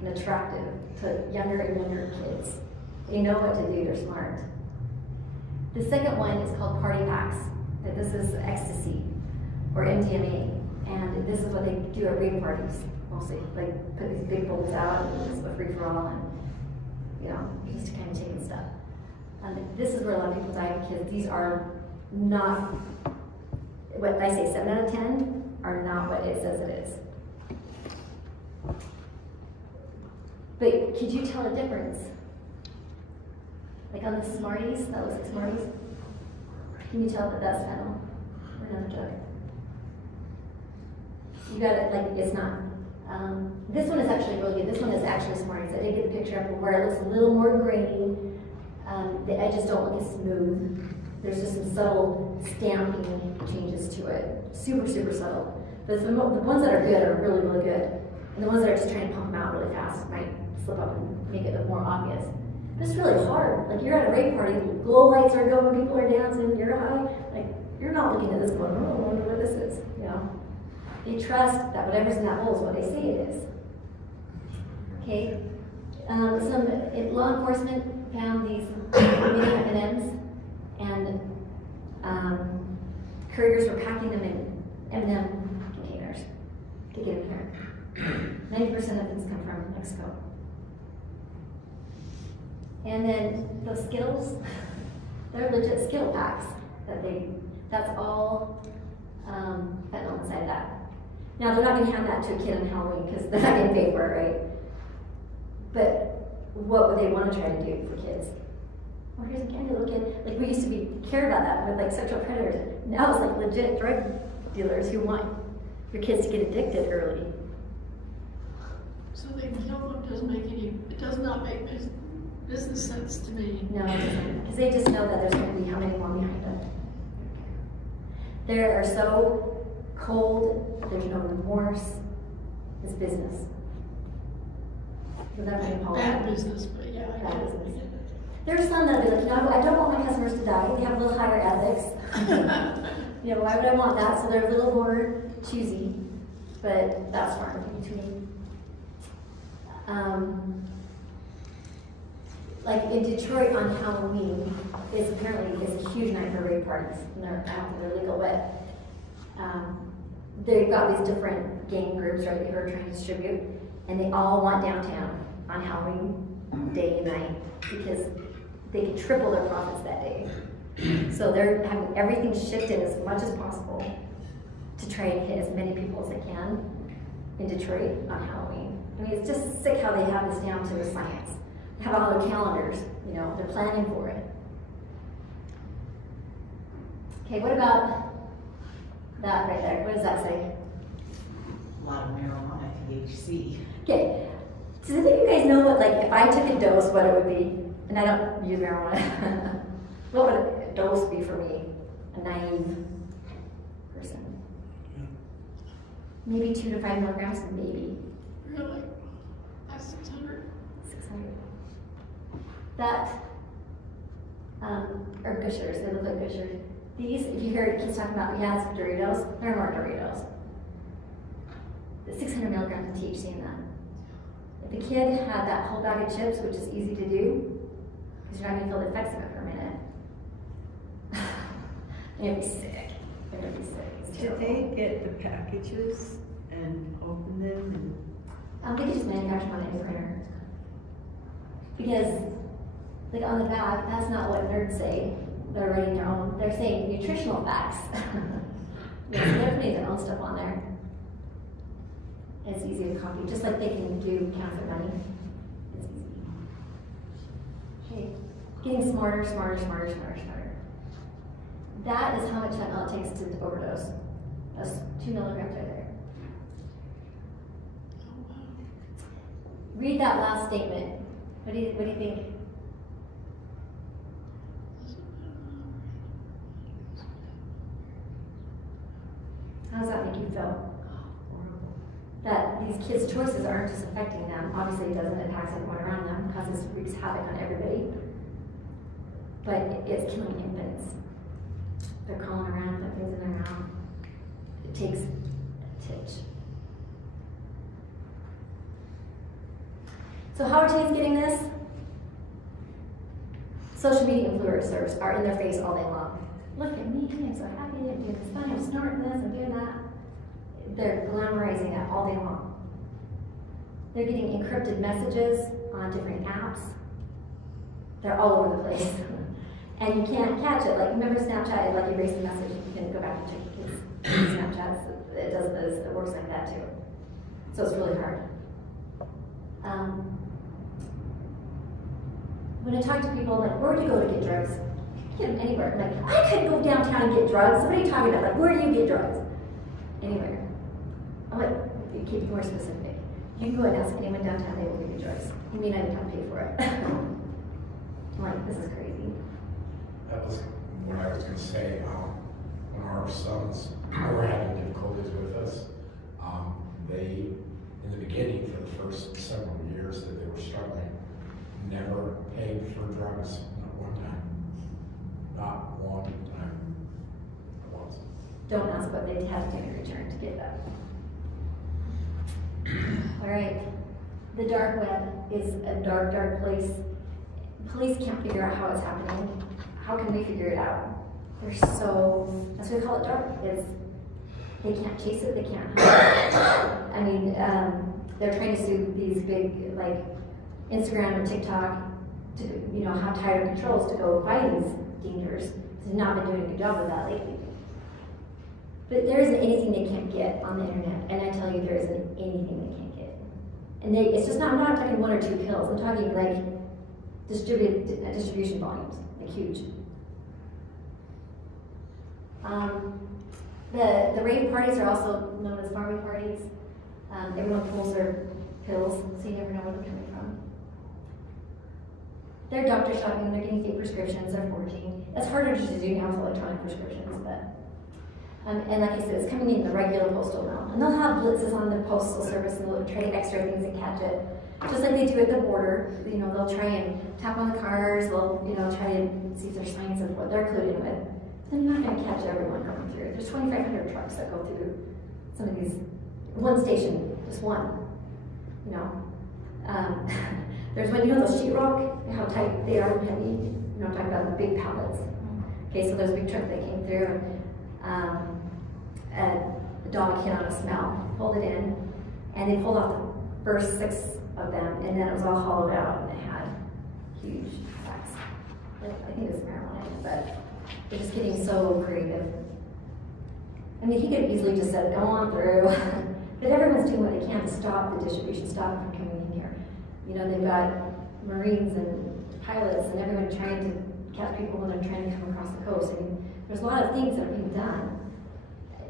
and attractive to younger and younger kids. They know what to do, they're smart. The second one is called party packs. This is ecstasy or MDMA, and this is what they do at rave parties mostly. Like put these big bowls out and it's a free for all, and you know, just kind of taking stuff. This is where a lot of people die of kids. These are not what I say. 7 out of 10 are not what it says it is. But could you tell a difference? Like on the Smarties, that looks like Smarties. Can you tell that that's fentanyl or another drug? You got it, like it's not. This one is actually really good. This one is actually Smarties. I did get the picture up where it looks a little more grainy. The edges don't look as smooth. There's just some subtle stamping changes to it. Super, super subtle. But the ones that are good are really, really good. And the ones that are just trying to pump them out really fast might slip up and make it look more obvious. But it's really hard. Like you're at a rave party, glow lights are going, people are dancing, you're high. Like you're not looking at this going, oh, I wonder what this is. You know? They trust that whatever's in that bowl is what they say it is. Okay. Some law enforcement found these mini M&Ms, and couriers were packing them in M&M containers to get them here. 90% of these come from Mexico. And then those Skittles, they're legit Skittle packs. That's all fentanyl inside that. Now they're not going to hand that to a kid on Halloween because they're not going to pay for it, right? But what would they want to try to do for kids? Oh, here's a candy little kid. Like we used to care about that with like sexual predators. Now it's like legit drug dealers who want your kids to get addicted early. So they kill them it does not make business sense to me. No, it doesn't. Because they just know that there's going to be how many more behind them. They are so cold, there's no remorse. It's business. Bad business, but yeah. I Bad get business. it. There's some that are like, no, I don't want my customers to die. They have a little higher ethics. You know, why would I want that? So they're a little more choosy, but that's far in between. Like in Detroit on Halloween is apparently a huge night for rave parties, and they're legal, but they've got these different gang groups, right, who are trying to distribute, and they all want downtown on Halloween day and night because they can triple their profits that day. So they're having everything shifted as much as possible to try and hit as many people as they can in Detroit on Halloween. I mean, it's just sick how they have this down to the science. They have all their calendars, you know, they're planning for it. Okay, what about that right there? What does that say? A lot of marijuana, THC. Okay, does any of you guys know what, like, if I took a dose, what it would be? And I don't use marijuana. What would a dose be for me? A naive person? Maybe 2 to 5 milligrams, maybe Really? That's 600? 600. That, are Gushers, they look like Gushers. These, if you hear kids talking about, yeah, it's Doritos, they're more Doritos. The 600 milligrams of THC in them. If the kid had that whole bag of chips, which is easy to do, because you're not gonna feel the effects of it for a minute, you're gonna be sick. You're gonna be sick. It's Did terrible. they get the packages and open them They could just manufacture them on any printer. Because, like on the back, that's not what nerds say. They're writing their own, they're saying nutritional facts. Yeah, so they're putting their own stuff on there. It's easy to copy, just like they can do counterfeit money. It's easy. Okay, getting smarter, smarter, smarter, smarter, smarter. That is how much fentanyl it takes to overdose. That's 2 milligrams right there. Read that last statement. What do you think? How does that make you feel? That these kids' choices aren't just affecting them. Obviously it doesn't, it impacts everyone around them, causes wreaks havoc on everybody. But it's killing infants. They're crawling around, putting things in their mouth. It takes a titch. So how are teens getting this? Social media influencers are in their face all day long. Look at me, I'm so happy, I'm doing this fun, I'm snorting this, I'm doing that. They're glamorizing that all day long. They're getting encrypted messages on different apps. They're all over the place. And you can't catch it. Like, remember Snapchat, like erase the message, you can go back and check your kids' Snapchats. It does this, it works like that too. So it's really hard. When I talk to people, like, where do you go to get drugs? You can get them anywhere. I'm like, I couldn't go downtown and get drugs. What are you talking about? Like, where do you get drugs? Anywhere. I'm like, you keep it more specific. You can go and ask anyone downtown, they will give you drugs. You may not even have to pay for it. I'm like, this is crazy. That was what I was gonna say, when our sons were having difficulties with us, they, in the beginning, for the first several years that they were struggling, never paid for drugs, not one time. Not one time. Not once. Don't ask what they have to take in return to get that. All right. The dark web is a dark, dark place. Police can't figure out how it's happening. How can we figure it out? They're so, that's why we call it dark. They can't chase it, they can't hide it. I mean, they're trying to sue these big, like, Instagram and TikTok to, you know, have tighter controls to go fight these dangers. They've not been doing a good job of that lately. But there isn't anything they can't get on the internet, and I tell you, there isn't anything they can't get. And it's just not, I'm not talking 1 or 2 pills, I'm talking like distribution volumes, like huge. The rave parties are also known as farming parties. Everyone pulls their pills, so you never know where they're coming from. They're doctor shopping, they're getting fake prescriptions, they're forging. That's harder to do now with electronic prescriptions, but. And like I said, it's coming in the regular postal mail. And they'll have blitzes on the postal service and they'll try to extra things and catch it. Just like they do at the border. You know, they'll try and tap on the cars, they'll, you know, try to see if there's signs of what they're colluding with. They're not going to catch everyone going through. There's 2,500 trucks that go through some of these, one station, just one, you know. There's one, you know those sheetrock, how tight they are and heavy? You know, I'm talking about the big pallets. Okay, so there's a big truck that came through. A dog hit on a smell, pulled it in, and they pulled off the first 6 of them, and then it was all hollowed out, and it had huge effects. I think it was marijuana, but they're just getting so creative. I mean, he could easily just said, go on through. But everyone's doing what they can to stop the distribution, stop it from coming in here. You know, they've got Marines and pilots and everyone trying to catch people when they're trying to come across the coast. I mean, there's a lot of things that are being done,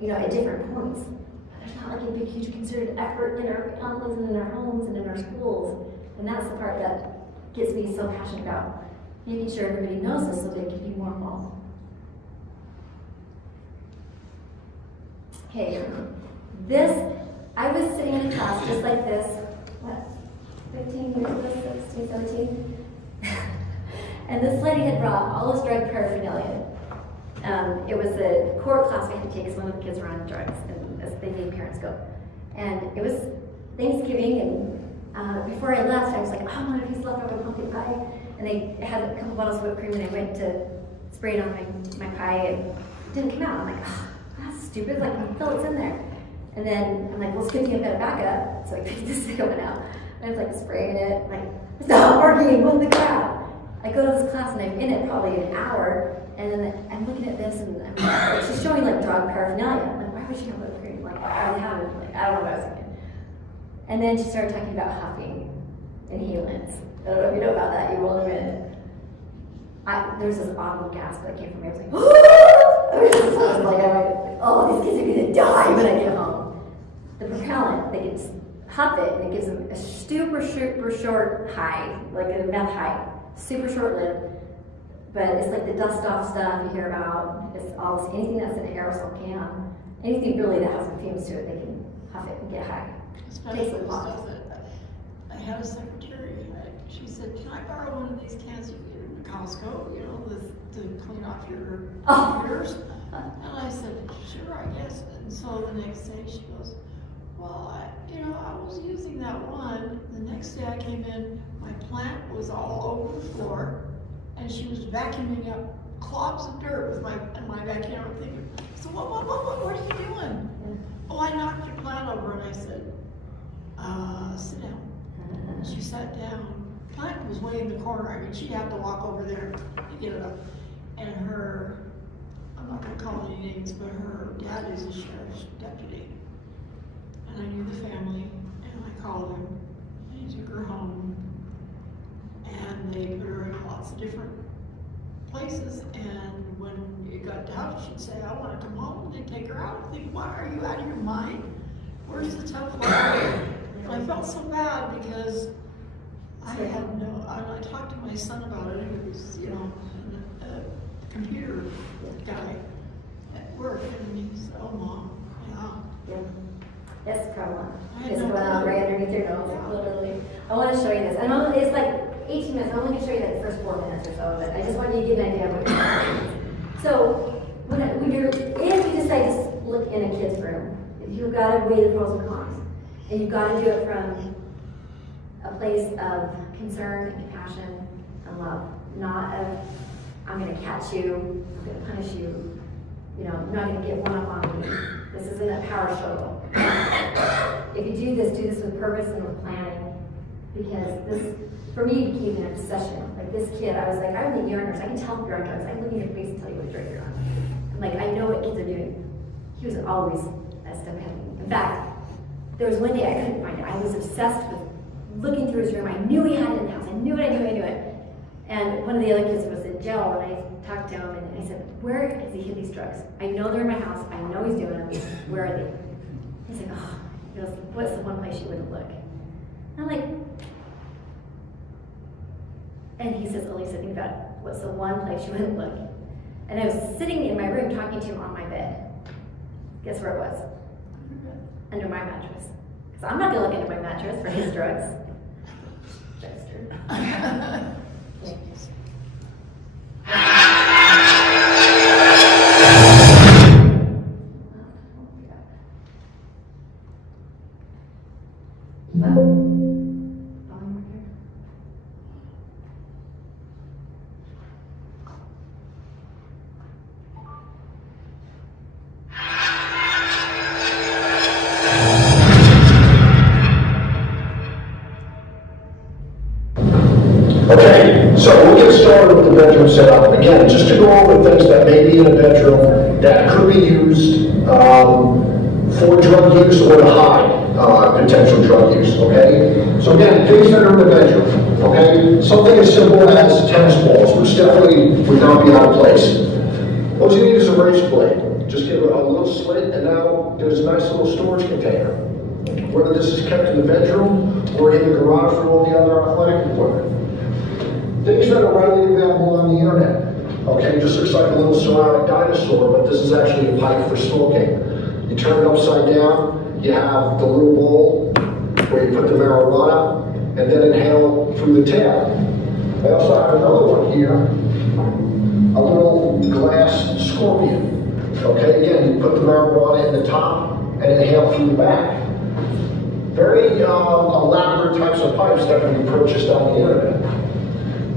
you know, at different points. But there's not like a big, huge concerted effort in our families and in our homes and in our schools. And that's the part that gets me so passionate about making sure everybody knows this so they can be more involved. Okay, I was sitting in a class just like this, what, 15 years ago, 16, 17? And this lady had brought all this drug paraphernalia. It was a core class we had to take because one of the kids were on drugs, and as they made parents go. And it was Thanksgiving, and before I left, I was like, oh, I want a piece of leftover pumpkin pie. And they had a couple bottles of whipped cream, and I went to spray it on my pie, and it didn't come out. I'm like, oh, that's stupid, like, what's in there? And then I'm like, well, it's good thing I've got a backup. So I picked this thing up out. And I was like spraying it, like, it's not working, what the crap? I go to this class and I'm in it probably an hour, and then I'm looking at this and I'm like, she's showing like drug paraphernalia. I'm like, why would she have whipped cream? Like, I would have it. Like, I don't know what I was thinking. And then she started talking about huffing inhalants. I don't know if you know about that, you will in a minute. There's this audible gasp that came from me. I was like, oh, oh, these kids are gonna die when I get home. The propellant, they can huff it and it gives them a super short high, like a meth high, super short lived. But it's like the dust off stuff you hear about. It's all anything that's in an aerosol can, anything really that has some fumes to it, they can huff it and get high. Especially Tastes the like stuff that I had a secretary. She said, "Can I borrow one of these cans you get in Costco? You know, to clean off your computers?" And I said, "Sure, I guess." And so the next day she goes, "Well, I was using that one. The next day I came in, my plant was all over the floor, and she was vacuuming up clods of dirt with my vacuum." I'm thinking, "So what are you doing?" "Oh, I knocked your plant over." And I said, "Sit down." And she sat down. Plant was way in the corner. I mean, she'd have to walk over there to get it up. And I'm not going to call any names, but her dad is a sheriff's deputy. And I knew the family, and I called him, and he took her home. And they put her in lots of different places. And when it got tough, she'd say, "I want to come home." They'd take her out. I'd think, "Why, are you out of your mind? Where's the tough love?" And I felt so bad because I talked to my son about it. He was, a computer guy at work, and he said, "Oh, Mom, yeah." That's prevalent. I It's know. going on right underneath your nose, Yeah. literally. I want to show you this. It's like 18 minutes. I'm only going to show you like the first 4 minutes or so of it. I just want you to get an idea of what you're doing. So, if you decide to look in a kid's room, you've got to weigh the pros and cons. And you've got to do it from a place of concern and compassion and love. Not of, I'm going to catch you, I'm going to punish you, I'm not going to get one up on me. This isn't a power struggle. If you do this with purpose and with planning. Because this, for me, became an obsession. Like this kid, I was like, I was a year nurse. I can tell if you're on drugs. I can look in your face and tell you what drug you're on. I'm like, I know what kids are doing. He was always a step ahead of me. In fact, there was one day I couldn't find it. I was obsessed with looking through his room. I knew he had it in the house. I knew it. And one of the other kids was in jail, and I talked to him, and I said, "Where has he hid these drugs? I know they're in my house. I know he's doing them. Where are they?" He's like, "Oh," he goes, "What's the one place you wouldn't look?" And I'm like, and he says, "Elisa, think about it. What's the one place you wouldn't look?" And I was sitting in my room talking to him on my bed. Guess where it was? Under my mattress. Because I'm not going to look under my mattress for his drugs. Dexter. Okay, so we'll get started with the bedroom setup. Again, just to go over things that may be in a bedroom, that could be used for drug use or to hide potential drug use, okay? So again, things that are in the bedroom, okay? Something as simple as tennis balls, which definitely would not be out of place. What you need is a razor blade. Just give it a little slit, and now there's a nice little storage container. Whether this is kept in the bedroom or in the garage for all the other athletic equipment. Things that are readily available on the internet. Okay, just looks like a little ceramic dinosaur, but this is actually a pipe for smoking. You turn it upside down, you have the little bowl where you put the marijuana, and then inhale through the tail. I also have another one here, a little glass scorpion. Okay, again, you put the marijuana in the top and inhale through the back. Very elaborate types of pipes that can be purchased on the internet.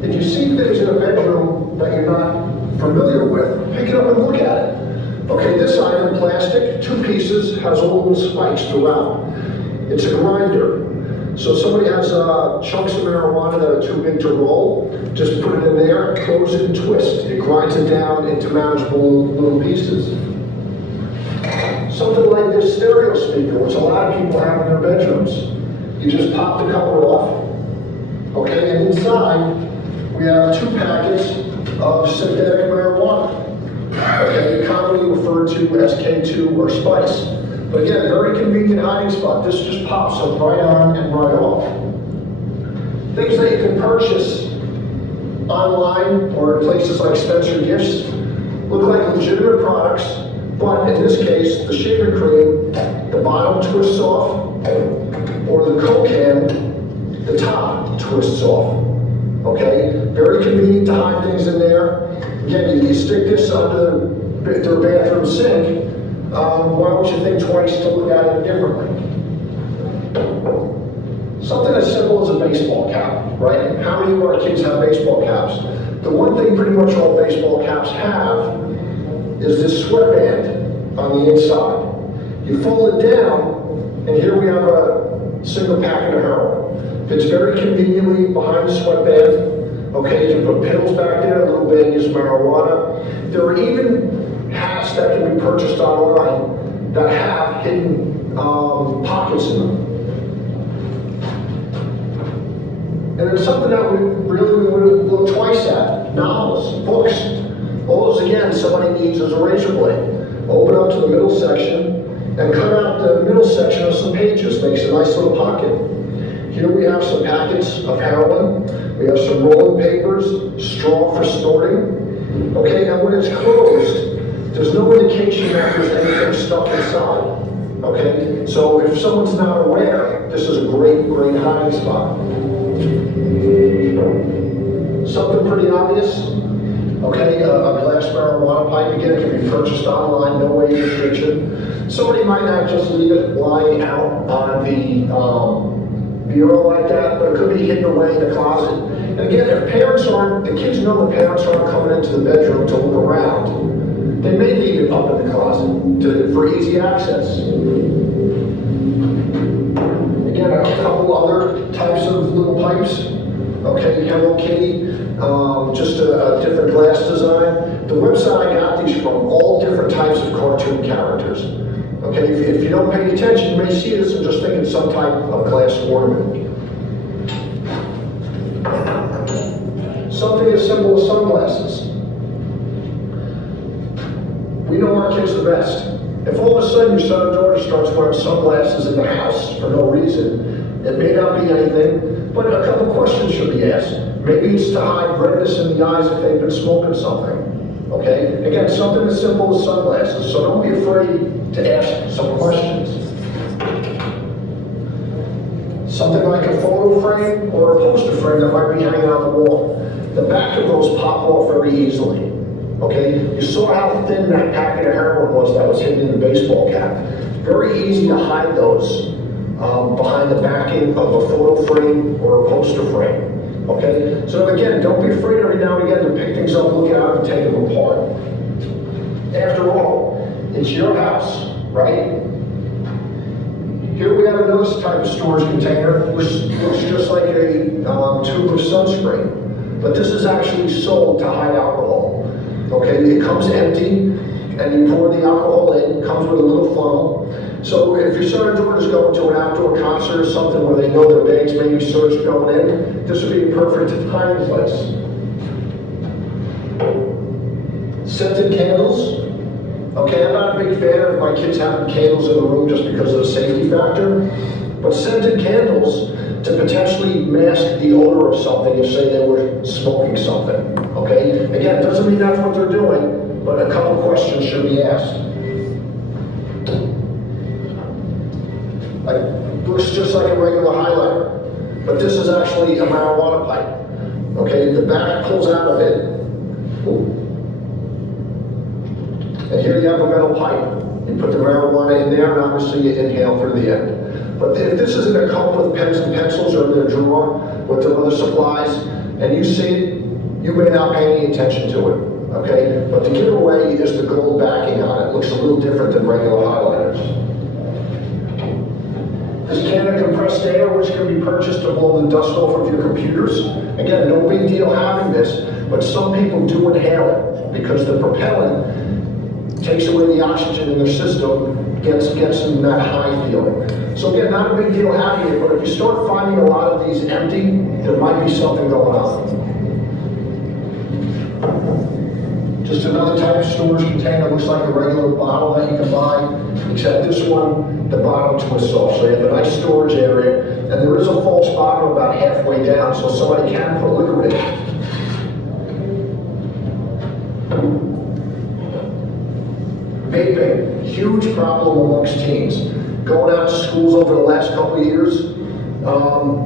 If you see things in a bedroom that you're not familiar with, pick it up and look at it. Okay, this item, plastic, 2 pieces, has all the spikes throughout. It's a grinder. So if somebody has chunks of marijuana that are too big to roll, just put it in there, close it and twist. It grinds it down into manageable little pieces. Something like this stereo speaker, which a lot of people have in their bedrooms. You just pop the cover off, okay, and inside we have 2 packets of synthetic marijuana, okay, commonly referred to as K2 or spice. But again, very convenient hiding spot. This just pops up right on and right off. Things that you can purchase online or in places like Spencer Gifts look like legitimate products, but in this case, the shaving cream, the bottom twists off, or the Coke can, the top twists off. Okay, very convenient to hide things in there. Again, you stick this under their bathroom sink. Why don't you think twice to look at it differently? Something as simple as a baseball cap, right? How many of our kids have baseball caps? The one thing pretty much all baseball caps have is this sweatband on the inside. You fold it down, and here we have a single packet of heroin. It's very conveniently behind the sweatband. Okay, you can put pills back there, a little bit, use marijuana. There are even hats that can be purchased online that have hidden pockets in them. And it's something that we really would look twice at. Novels, books. All those, again, somebody needs as a razor blade. Open up to the middle section and cut out the middle section of some pages. Makes a nice little pocket. Here we have some packets of heroin. We have some rolling papers, straw for snorting. Okay, and when it's closed, there's no indication that there's anything stuck inside. Okay, so if someone's not aware, this is a great hiding spot. Something pretty obvious. Okay, a glass marijuana pipe, again, it can be purchased online, no age restriction. Somebody might not just leave it lying out on the bureau like that, but it could be hidden away in the closet. And again, if the kids know the parents aren't coming into the bedroom to look around, they may leave it up in the closet for easy access. Again, a couple other types of little pipes. Okay, Hello Kitty, just a different glass design. The website I got these from, all different types of cartoon characters. Okay, if you don't pay attention, you may see this and just think it's some type of glass ornament. Something as simple as sunglasses. We know our kids the best. If all of a sudden your son or daughter starts wearing sunglasses in the house for no reason, it may not be anything, but a couple questions should be asked. Maybe it's to hide redness in the eyes if they've been smoking something. Okay? Again, something as simple as sunglasses, so don't be afraid to ask some questions. Something like a photo frame or a poster frame that might be hanging on the wall. The back of those pop off very easily. Okay? You saw how thin that packet of heroin was that was hidden in the baseball cap. Very easy to hide those behind the backing of a photo frame or a poster frame. Okay? So again, don't be afraid every now and again to pick things up, look at them, and take them apart. After all, it's your house, right? Here we have another type of storage container, which looks just like a tube of sunscreen. But this is actually sold to hide alcohol. Okay, it comes empty. and you pour the alcohol in, comes with a little funnel. So if your son or daughter's going to an outdoor concert or something where they know their bags may be searched going in, this would be a perfect hiding place. Scented candles. Okay, I'm not a big fan of my kids having candles in the room just because of the safety factor, but scented candles to potentially mask the odor of something if, say, they were smoking something. Okay? Again, it doesn't mean that's what they're doing, but a couple questions should be asked. Looks just like a regular highlighter, but this is actually a marijuana pipe. Okay, the back pulls out of it. And here you have a metal pipe. You put the marijuana in there, and obviously you inhale through the end. But if this is in a cup with pens and pencils or in a drawer with the other supplies, and you see it, you may not pay any attention to it. Okay? But the giveaway is the gold backing on it. It looks a little different than regular highlighters. This can of compressed air, which can be purchased to blow the dust off of your computers. Again, no big deal having this, but some people do inhale it because the propellant takes away the oxygen in their system, gets them that high feeling. So again, not a big deal having it, but if you start finding a lot of these empty, there might be something going on. Just another type of storage container, looks like a regular bottle that you can buy, except this one, the bottom twists off. So you have a nice storage area, and there is a false bottom about halfway down, so somebody can put liquor in it. Vaping, huge problem amongst teens. Going out to schools over the last couple of years,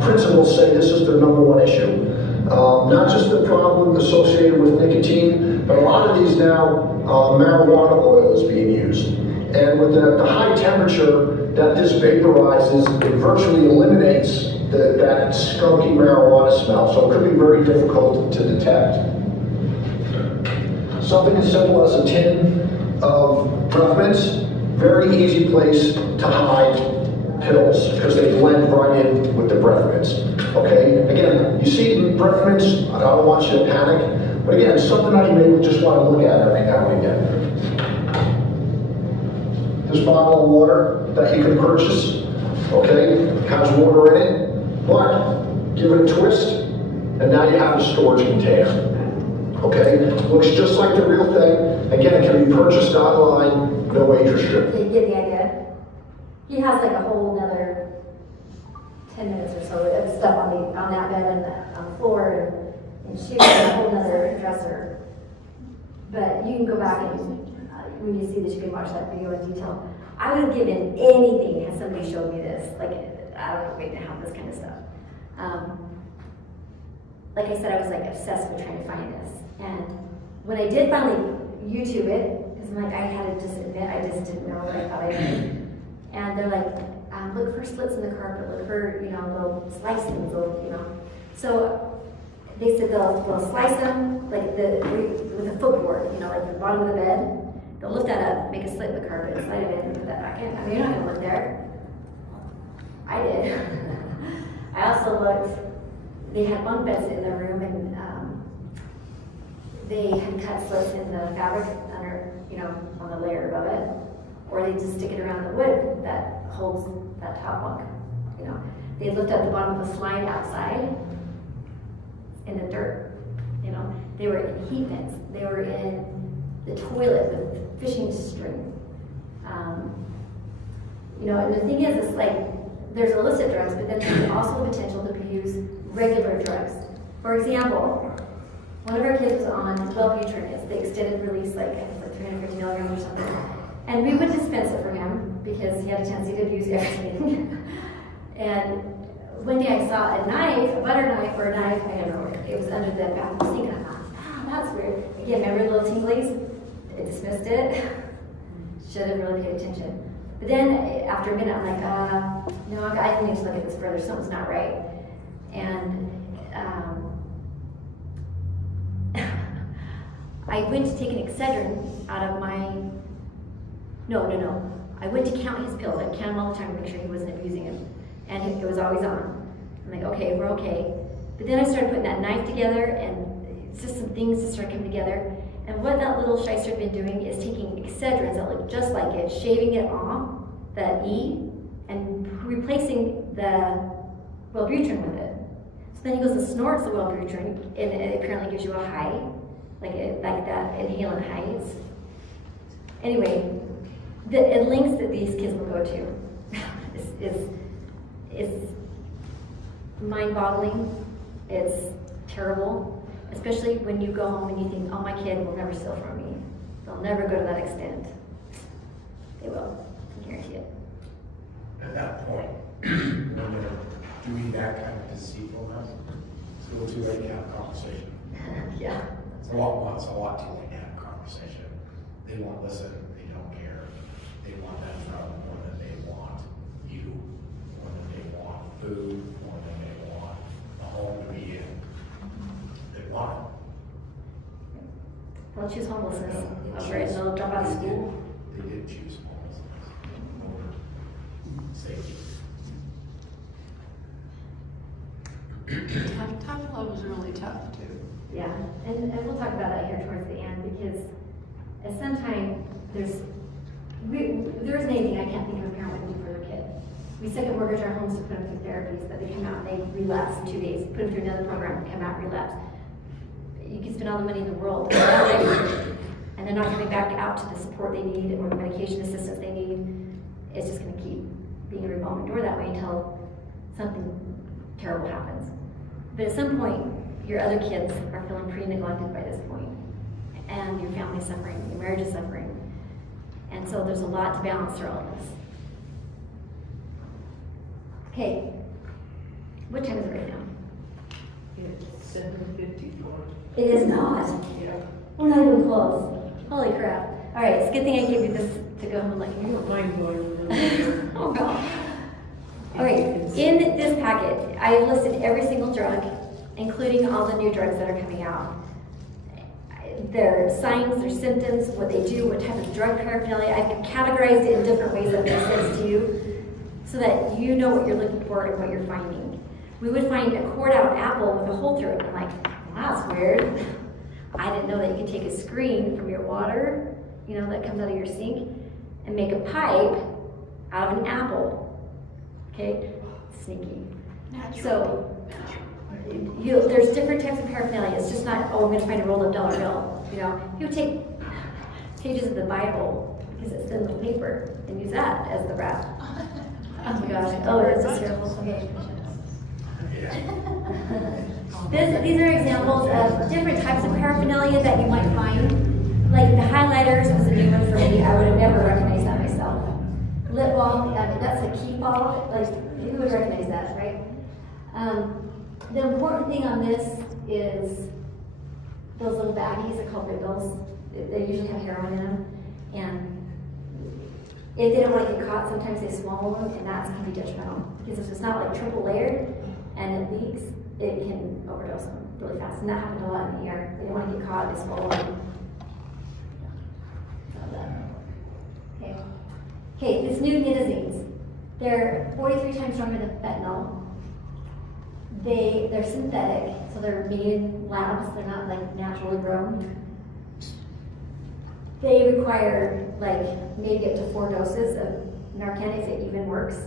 principals say this is their #1 issue. Not just the problem associated with nicotine, but a lot of these now, marijuana oil is being used. And with the high temperature that this vaporizes, it virtually eliminates that skunky marijuana smell, so it could be very difficult to detect. Something as simple as a tin of breath mints, very easy place to hide pills because they blend right in with the breath mints. Okay, again, you see breath mints, I don't want you to panic, but again, it's something that you may just want to look at every now and again. This bottle of water that you can purchase, okay, has water in it, but give it a twist, and now you have a storage container. Okay, looks just like the real thing. Again, it can be purchased online, no age restriction. You get the idea? He has like a whole another 10 minutes or so of stuff on that bed and on the floor and shoes and a whole nother dresser. But you can go back and when you see this, you can watch that video in detail. I would have given anything had somebody showed me this. Like, I don't know, waiting to have this kind of stuff. Like I said, I was like obsessed with trying to find this. And when I did finally YouTube it, because I'm like, I had to just admit, I just didn't know what I thought I did. And they're like, look for slits in the carpet, look for, little slicings, So they said they'll slice them like with a footboard, like the bottom of the bed. They'll lift that up, make a slit in the carpet, slide it in, and put that back in. I mean, you're not gonna look there. I did. I also looked. They had bunk beds in their room, and they had cut slits in the fabric under, on the layer above it, or they just stick it around the wood that holds that top bunk. They lift up the bottom of the slide outside in the dirt. They were in heat vents. They were in the toilet with fishing string. And the thing is, it's like there's illicit drugs, but then there's also the potential to use regular drugs. For example, one of our kids was on Wellbutrin, it's the extended release, like 350 milligrams or something. And we would dispense it for him because he had a tendency to abuse everything. And one day I saw a knife, a butter knife or a knife, I don't know, it was under the bathroom sink, and I thought, that's weird. Again, remember the little tinglies? I dismissed it. Should have really paid attention. But then after a minute, I'm like, no, I need to look at this further. Something's not right. And I went to take an Excedrin out of my. No. I went to count his pills. I count him all the time to make sure he wasn't abusing them, and it was always on. I'm like, okay, we're okay. But then I started putting that knife together, and it's just some things that started coming together. And what that little shyster's been doing is taking Excedrins that look just like it, shaving it off, that E, and replacing the Wellbutrin with it. So then he goes and snorts the Wellbutrin, and it apparently gives you a high, like that inhalant heights. Anyway, the links that these kids will go to is mind-boggling. It's terrible, especially when you go home and you think, oh, my kid will never steal from me. They'll never go to that extent. They will, I guarantee it. At that point, when they're doing that kind of deceitfulness, it's a little too late to have a conversation. Yeah. It's a lot too late to have a conversation. They won't listen, they don't care. They want that from more than they want you, more than they want food, more than they want a home to be in. They want They'll choose homelessness They'll over it, and they'll drop out of school. They did choose homelessness over safety. Tough love is really tough too. Yeah, and we'll talk about that here towards the end, because at some time, there isn't anything I can't think of a parent would do for their kid. We second mortgage our homes to put them through therapies, but they come out and they relapse in 2 days, put them through another program, come out, relapse. You can spend all the money in the world, and they're not coming back out to the support they need or the medication assistance they need. It's just gonna keep being a revolving door that way until something terrible happens. But at some point, your other kids are feeling pretty neglected by this point, and your family's suffering, your marriage is suffering. And so there's a lot to balance through all of this. Okay, what time is it right now? It's 7:54. It is not. Yeah. We're not even close. Holy crap. All right, it's a good thing I gave you this to go home and let you know. Mind blowing. Oh, God. All right, in this packet, I have listed every single drug, including all the new drugs that are coming out. Their signs, their symptoms, what they do, what type of drug paraphernalia. I've categorized it in different ways that makes sense to you, so that you know what you're looking for and what you're finding. We would find a cored out apple with a hole through it. I'm like, well, that's weird. I didn't know that you could take a screen from your water, that comes out of your sink, and make a pipe out of an apple. Okay, sneaky. So, there's different types of paraphernalia. It's just not, oh, I'm going to find a rolled up dollar bill. You would take pages of the Bible, because it's thin little paper, and use that as the wrap. Oh my gosh, oh, that's just terrible. Okay. These are examples of different types of paraphernalia that you might find. Like the highlighters was a new one for me. I would have never recognized that myself. Lip balm, that's a key fob. Like, who would recognize that, right? The important thing on this is those little baggies are called riddles. They usually have heroin in them. And if they don't want to get caught, sometimes they swallow them, and that can be detrimental. Because if it's not like triple layered and it leaks, it can overdose them really fast. And that happened a lot in the air. They don't want to get caught, they swallow them. Okay, this new nitazines. They're 43 times stronger than fentanyl. They're synthetic, so they're made in labs. They're not like naturally grown. They require maybe up to 4 doses of Narcan if it even works.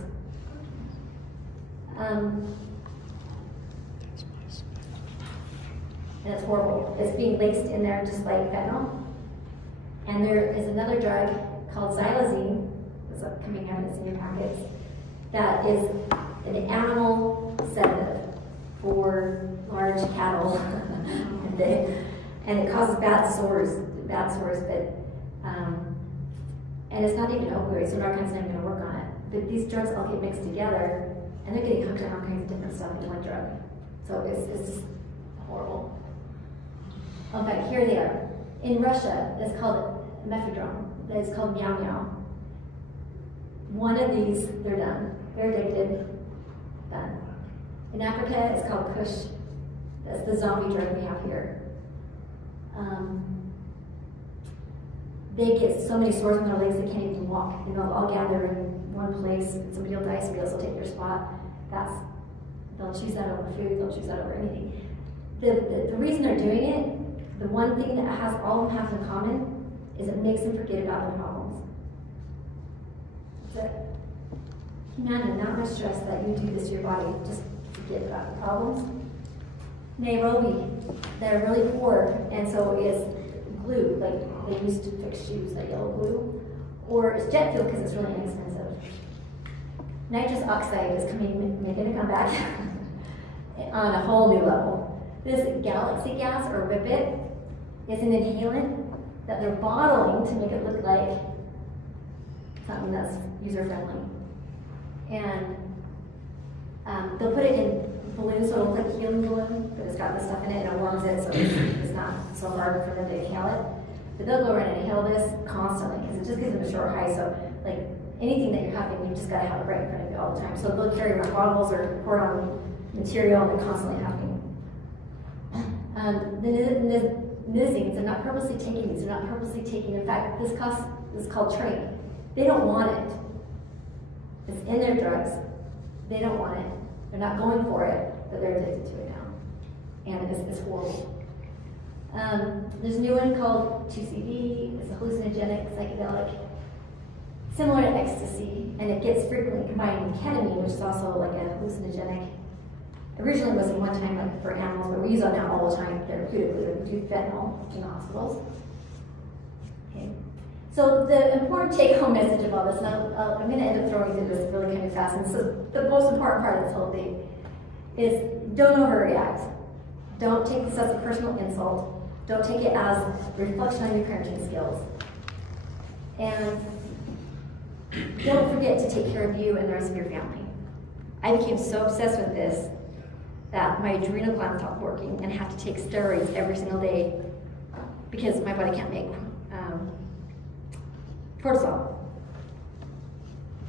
And it's horrible. It's being laced in there just like fentanyl. And there is another drug called xylazine. It's coming out in your packets. That is an animal sedative for large cattle, and it causes bad sores. And it's not even opioid, so Narcan's not even going to work on it. But these drugs all get mixed together, and they're getting hooked on all kinds of different stuff into one drug. So it's just horrible. In fact, here they are. In Russia, it's called mephedrone. It's called meow meow. One of these, they're done. They're addicted. Done. In Africa, it's called Kush. That's the zombie drug we have here. They get so many sores on their legs they can't even walk. They'll all gather in one place. Somebody will die, somebody else will take their spot. They'll choose that over food. They'll choose that over anything. The reason they're doing it, the one thing that has all of them have in common is it makes them forget about their problems. That's it. Imagine that much stress that you do this to your body, just forget about the problems. Nairobi, they're really poor, and so is glue, like they used to fix shoes, like yellow glue, or it's jet fuel because it's really inexpensive. Nitrous oxide is making a comeback on a whole new level. This galaxy gas, or Whippet, is an inhalant that they're bottling to make it look like something that's user-friendly. And they'll put it in balloons, so it'll look like a helium balloon, but it's got this stuff in it and it warms it, so it's not so hard for them to inhale it. But they'll go around and inhale this constantly, because it just gives them a short high, so like anything that you're having, you just gotta have it right in front of you all the time. So they'll carry around bottles or pour it on material, and they're constantly having. The nizings, they're not purposely taking these, they're not purposely taking, in fact, this is called train. They don't want it. It's in their drugs. They don't want it. They're not going for it, but they're addicted to it now. And it's horrible. There's a new one called 2CB. It's a hallucinogenic psychedelic, similar to ecstasy, and it gets frequently combined with ketamine, which is also like a hallucinogenic. Originally was in one time like for animals, but we use it now all the time therapeutically. We do fentanyl in hospitals. Okay. So the important take-home message of all this, and I'm going to end up throwing through this really kind of fast, and so the most important part of this whole thing is don't overreact. Don't take this as a personal insult. Don't take it as a reflection on your parenting skills. And don't forget to take care of you and the rest of your family. I became so obsessed with this that my adrenal glands stopped working and I have to take steroids every single day because my body can't make cortisol.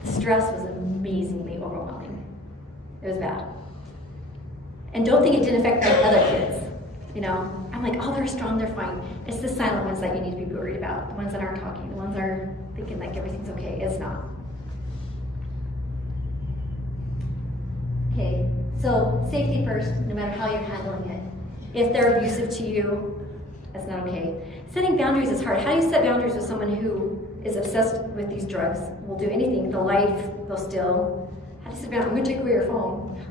The stress was amazingly overwhelming. It was bad. And don't think it didn't affect my other kids. You know, I'm like, oh, they're strong, they're fine. It's the silent ones that you need to be worried about. The ones that aren't talking, the ones that are thinking like everything's okay. It's not. Okay, so safety first, no matter how you're handling it. If they're abusive to you, that's not okay. Setting boundaries is hard. How do you set boundaries with someone who is obsessed with these drugs? Will do anything, they'll life, they'll steal. How do you set boundaries? I'm gonna take away your phone.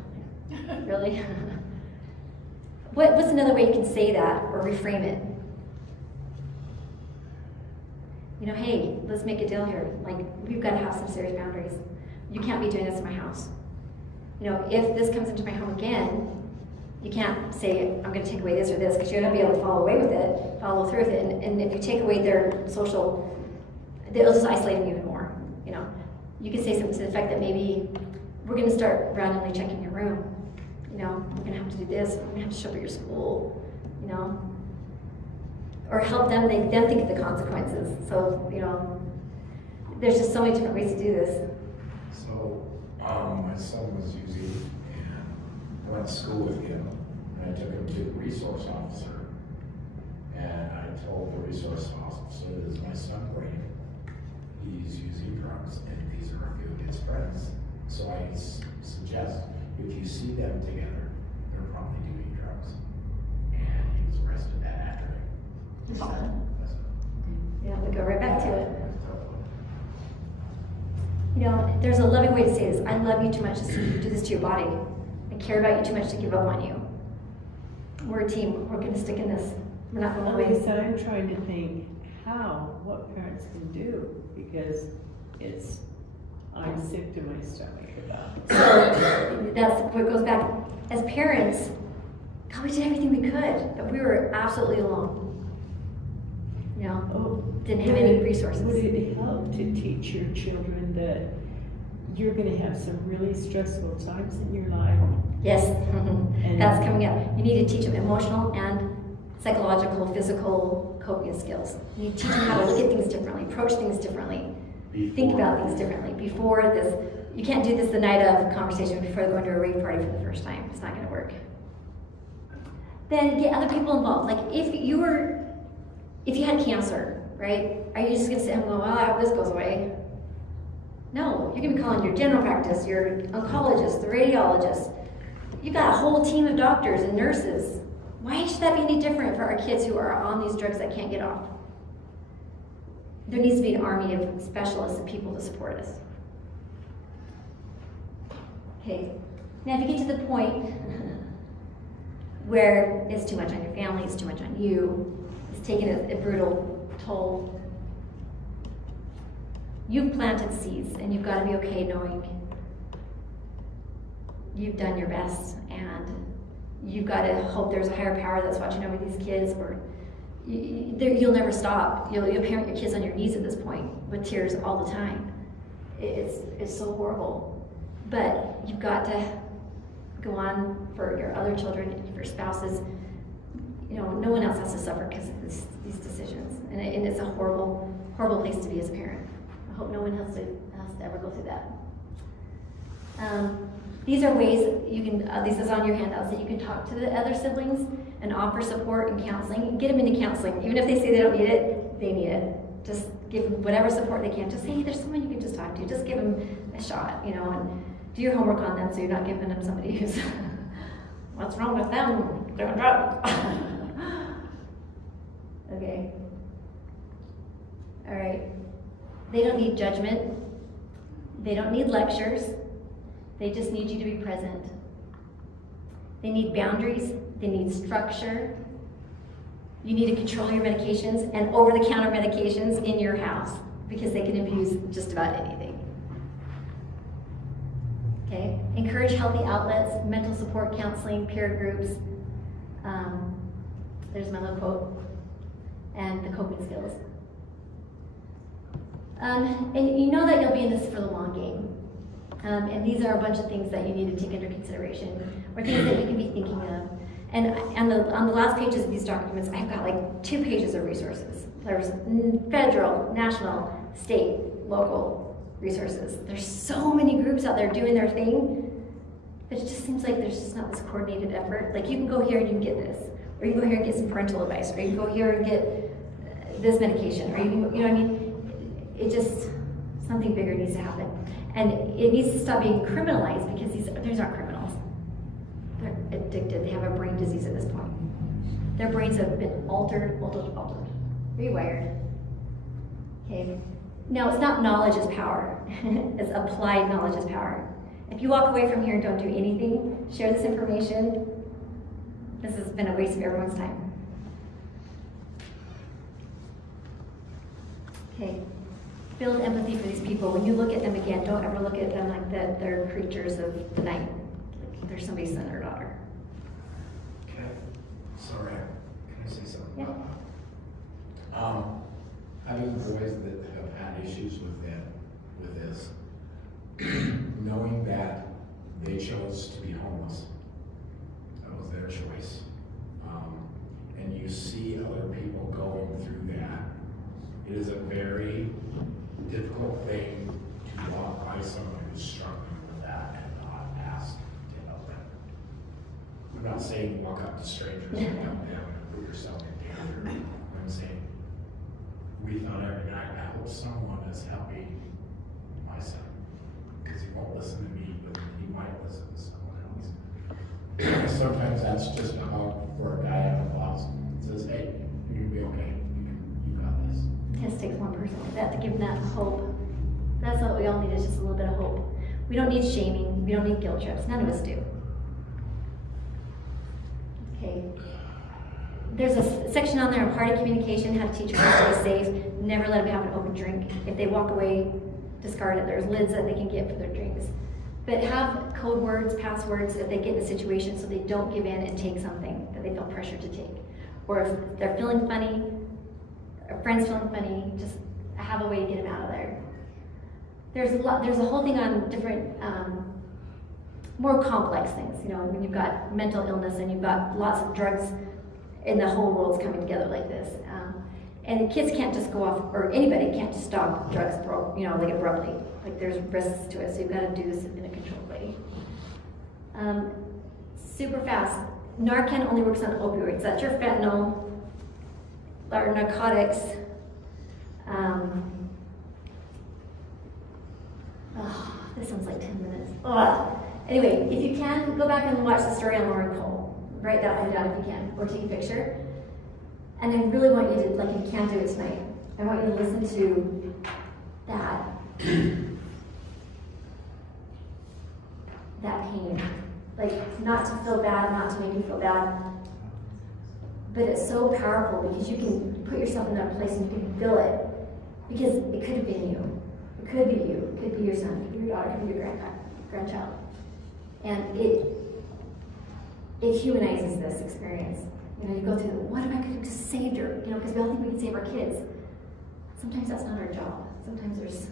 Really? What's another way you can say that or reframe it? You know, hey, let's make a deal here. Like, we've got to have some serious boundaries. You can't be doing this in my house. You know, if this comes into my home again, you can't say, I'm going to take away this or this, because you're going to be able to follow through with it. And if you take away their social, they'll just isolate them even more. You know, you can say something to the effect that maybe we're going to start randomly checking your room. You know, we're going to have to do this, we're going to have to show up at your school, you know. Or help them, make them think of the consequences. So, you know, there's just so many different ways to do this. So, my son was using, and I went to school with him, and I took him to the resource officer. And I told the resource officer, this is my son, Brayden. He's using drugs, and these are a few of his friends. So I suggest, if you see them together, they're probably doing drugs. And he was arrested that afternoon. Yeah, we go right back to it. You know, there's a loving way to say this. I love you too much to see you do this to your body. I care about you too much to give up on you. We're a team. We're going to stick in this. We're not going away. Elisa, I'm trying to think what parents can do, because I'm sick to my stomach about it. So that's what goes back. As parents, God, we did everything we could, but we were absolutely alone. You know, didn't have any resources. Would it help to teach your children that you're going to have some really stressful times in your life? Yes, that's coming up. You need to teach them emotional and psychological, physical coping skills. You need to teach them how to look at things differently, approach things differently, think about things differently. Before this, you can't do this the night of conversation before they're going to a rave party for the first time. It's not going to work. Then get other people involved. Like if you had cancer, right? Are you just going to sit and go, well, I hope this goes away? No, you're going to be calling your general practice, your oncologist, the radiologist. You've got a whole team of doctors and nurses Why should that be any different for our kids who are on these drugs that can't get off? There needs to be an army of specialists and people to support us. Okay, now if you get to the point where it's too much on your family, it's too much on you, it's taking a brutal toll, you've planted seeds, and you've got to be okay knowing you've done your best, and you've got to hope there's a higher power that's watching over these kids, or you'll never stop. You'll parent your kids on your knees at this point with tears all the time. It's so horrible. But you've got to go on for your other children, for your spouses. You know, no one else has to suffer because of these decisions. And it's a horrible, horrible place to be as a parent. I hope no one has to ever go through that. These are ways you can, this is on your handouts, that you can talk to the other siblings and offer support and counseling. Get them into counseling. Even if they say they don't need it, they need it. Just give them whatever support they can. Just say, hey, there's someone you can just talk to. Just give them a shot, you know, and do your homework on them so you're not giving them somebody who's, what's wrong with them? They're on drugs. Okay. All right. They don't need judgment. They don't need lectures. They just need you to be present. They need boundaries. They need structure. You need to control your medications and over-the-counter medications in your house because they can abuse just about anything. Okay? Encourage healthy outlets, mental support, counseling, peer groups. There's my little quote. And the coping skills. And you know that you'll be in this for the long game. And these are a bunch of things that you need to take under consideration, or things that you can be thinking of. And on the last pages of these documents, I've got like 2 pages of resources. There's federal, national, state, local resources. There's so many groups out there doing their thing, but it just seems like there's just not this coordinated effort. Like you can go here and you can get this, or you can go here and get some parental advice, or you can go here and get this medication, or you can, you know what I mean? It just, something bigger needs to happen. And it needs to stop being criminalized because these aren't criminals. They're addicted. They have a brain disease at this point. Their brains have been altered, rewired. Okay. Now, it's not knowledge is power. It's applied knowledge is power. If you walk away from here and don't do anything, share this information, this has been a waste of everyone's time. Okay. Build empathy for these people. When you look at them again, don't ever look at them like that they're creatures of the night. Like they're somebody's son or daughter. Sorry, can I say something? Yeah. Having boys that have had issues with this, knowing that they chose to be homeless, that was their choice, and you see other people going through that, it is a very difficult thing to walk by someone who's struggling with that and not ask to help them. I'm not saying walk up to strangers and help them and put yourself in danger. I'm saying we thought every night, I hope someone is helping my son, because he won't listen to me, but he might listen to someone else. Sometimes that's just a hug for a guy on the box that says, hey, you're gonna be okay. You got this. It just takes one person like that to give them that hope. That's what we all need, is just a little bit of hope. We don't need shaming. We don't need guilt trips. None of us do. Okay. There's a section on there on party communication, how to teach them how to stay safe. Never let them have an open drink. If they walk away, discard it. There's lids that they can get for their drinks. But have code words, passwords, if they get in a situation so they don't give in and take something that they feel pressured to take. Or if they're feeling funny, or friends feeling funny, just have a way to get them out of there. There's a whole thing on different, more complex things, you know, when you've got mental illness and you've got lots of drugs and the whole world's coming together like this. And kids can't just go off, or anybody can't just stop drugs, you know, like abruptly. Like there's risks to it, so you've got to do this in a controlled way. Super fast. Narcan only works on opioids. That's your fentanyl, or narcotics. This one's like 10 minutes. Anyway, if you can, go back and watch the story on Lauren Cole. write that one down if you can, or take a picture. And I really want you to, like, if you can't do it tonight, I want you to listen to that, that pain. Like, not to feel bad, not to make you feel bad, but it's so powerful because you can put yourself in that place and you can feel it. Because it could have been you. It could be you. It could be your son. It could be your daughter. It could be your grandchild. And it humanizes this experience. You know, you go through, what if I could have just saved her? You know, because we all think we can save our kids. Sometimes that's not our job. Sometimes it's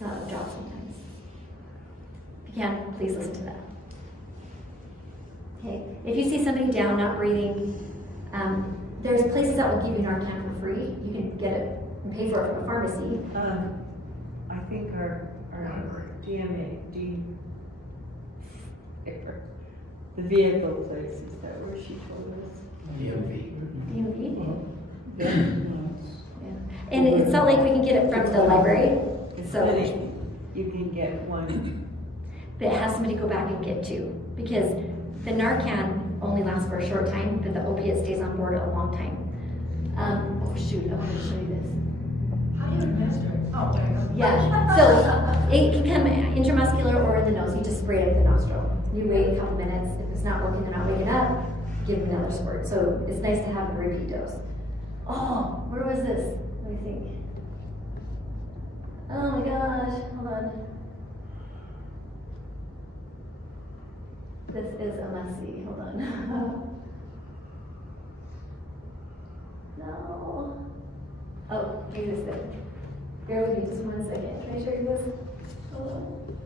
not our job sometimes. If you can, please listen to that. Okay, if you see somebody down, not breathing, there's places that will give you Narcan for free. You can get it and pay for it from a pharmacy. I think our the vehicle place, is that where she told us? DMV. DMV? Yeah. Yeah. And in Salt Lake, we can get it from the library. So you can get one. but it has somebody go back and get two. Because the Narcan only lasts for a short time, but the opiate stays on board a long time. Oh shoot, I wanted to show you this. How do you administer it? Oh, there you go. Yeah, so it can come intramuscular or in the nose. You just spray it in the nostril. You wait a couple minutes. If it's not working, they're not waking up, give them another squirt. So it's nice to have a repeat dose. Oh, where was this? Let me think. Oh my gosh, hold on. This is a must-see. Hold on. No. Oh, here's this thing. Bear with me just 1 second. Can I show you this? Hold on.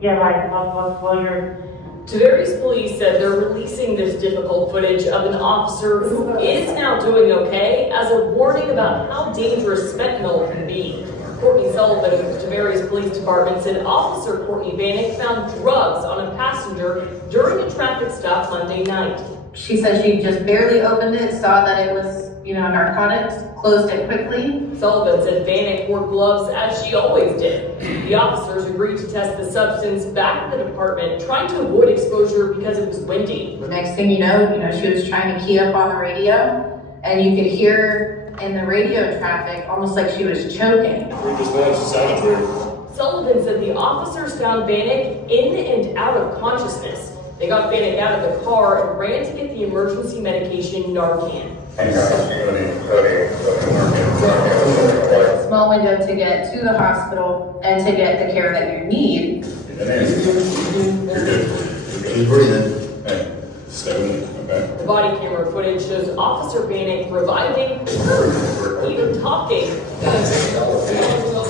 Yeah, right. Well, you're. Tavares police said they're releasing this difficult footage of an officer who is now doing okay as a warning about how dangerous fentanyl can be. Courtney Sullivan of the Tavares Police Department said Officer Courtney Vanek found drugs on a passenger during a traffic stop Monday night. She said she just barely opened it, saw that it was, narcotics, closed it quickly. Sullivan said Vanek wore gloves as she always did. The officers agreed to test the substance back at the department, trying to avoid exposure because it was windy. The next thing you know, she was trying to key up on the radio, and you could hear in the radio traffic almost like she was choking. We just managed to saturate. Sullivan said the officers found Vanek in and out of consciousness. They got Vanek out of the car and ran to get the emergency medication Narcan. Small window to get to the hospital and to get the care that you need. You're good. Keep breathing. Hey, stay okay. The body camera footage shows Officer Vanek reviving, even talking.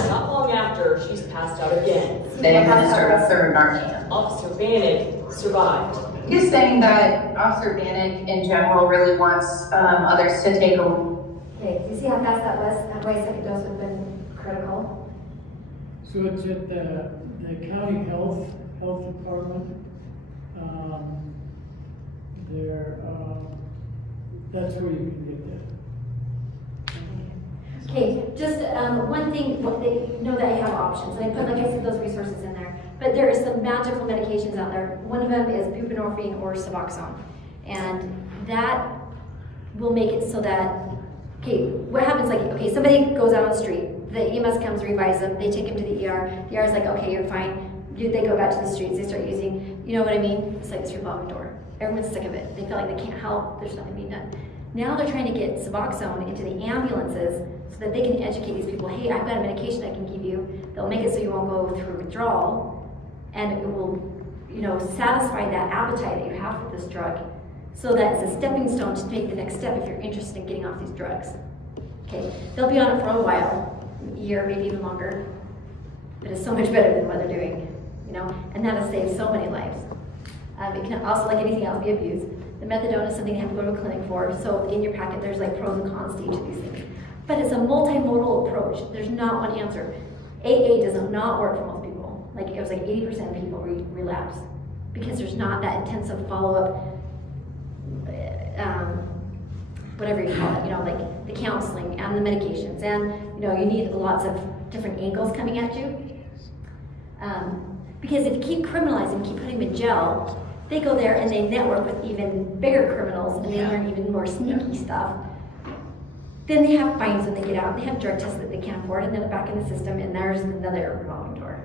Not long after, she's passed out again. They administered a third Narcan. Officer Vanek survived. He's saying that Officer Vanek in general really wants others to take a. Okay, do you see how fast that was? That's why a second dose would have been critical. So it's at the county health department. That's where you can get that. Okay, just one thing, they know that I have options, and I put, like I said, those resources in there. But there are some magical medications out there. One of them is buprenorphine or Suboxone, and that will make it so that, okay, what happens, like, okay, somebody goes out on the street, the EMS comes, revives them, they take him to the ER, the ER is like, okay, you're fine. They go back to the streets, they start using, you know what I mean? It's like this revolving door. Everyone's sick of it. They feel like they can't help, there's nothing being done. Now they're trying to get Suboxone into the ambulances so that they can educate these people, hey, I've got a medication I can give you. They'll make it so you won't go through withdrawal, and it will, satisfy that appetite that you have for this drug, so that it's a stepping stone to take the next step if you're interested in getting off these drugs. Okay, they'll be on it for a while, a year, maybe even longer, but it's so much better than what they're doing, and that'll save so many lives. It can also, like anything else, be abused. The methadone is something you have to go to a clinic for, so in your packet there's like pros and cons to each of these things. But it's a multimodal approach. There's not one answer. AA does not work for most people. Like it was like 80% of people relapse because there's not that intensive follow-up whatever you call it, you know, like the counseling and the medications, and, you know, you need lots of different angles coming at you. Because if you keep criminalizing, keep putting them in jail, they go there and they network with even bigger criminals, and they learn even more sneaky stuff. Then they have fines when they get out, they have drug tests that they can't afford, and then they're back in the system, and there's another revolving door.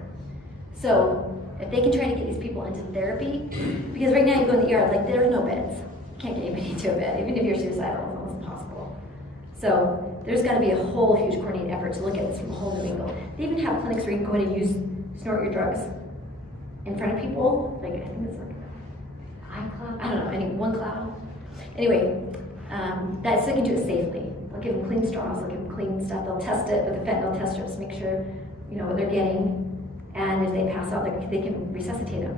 So, if they can try to get these people into therapy, because right now you go in the ER, like there's no beds. You can't get anybody into a bed, even if you're suicidal, it's almost impossible. So, there's gotta be a whole huge coordinated effort to look at this from a whole new angle. They even have clinics where you can go ahead and snort your drugs in front of people, like I think it's like iCloud, I don't know, OneCloud. Anyway, so they can do it safely. They'll give them clean straws, they'll give them clean stuff, they'll test it with the fentanyl test strips to make sure, you know, what they're getting. And if they pass out, they can resuscitate them.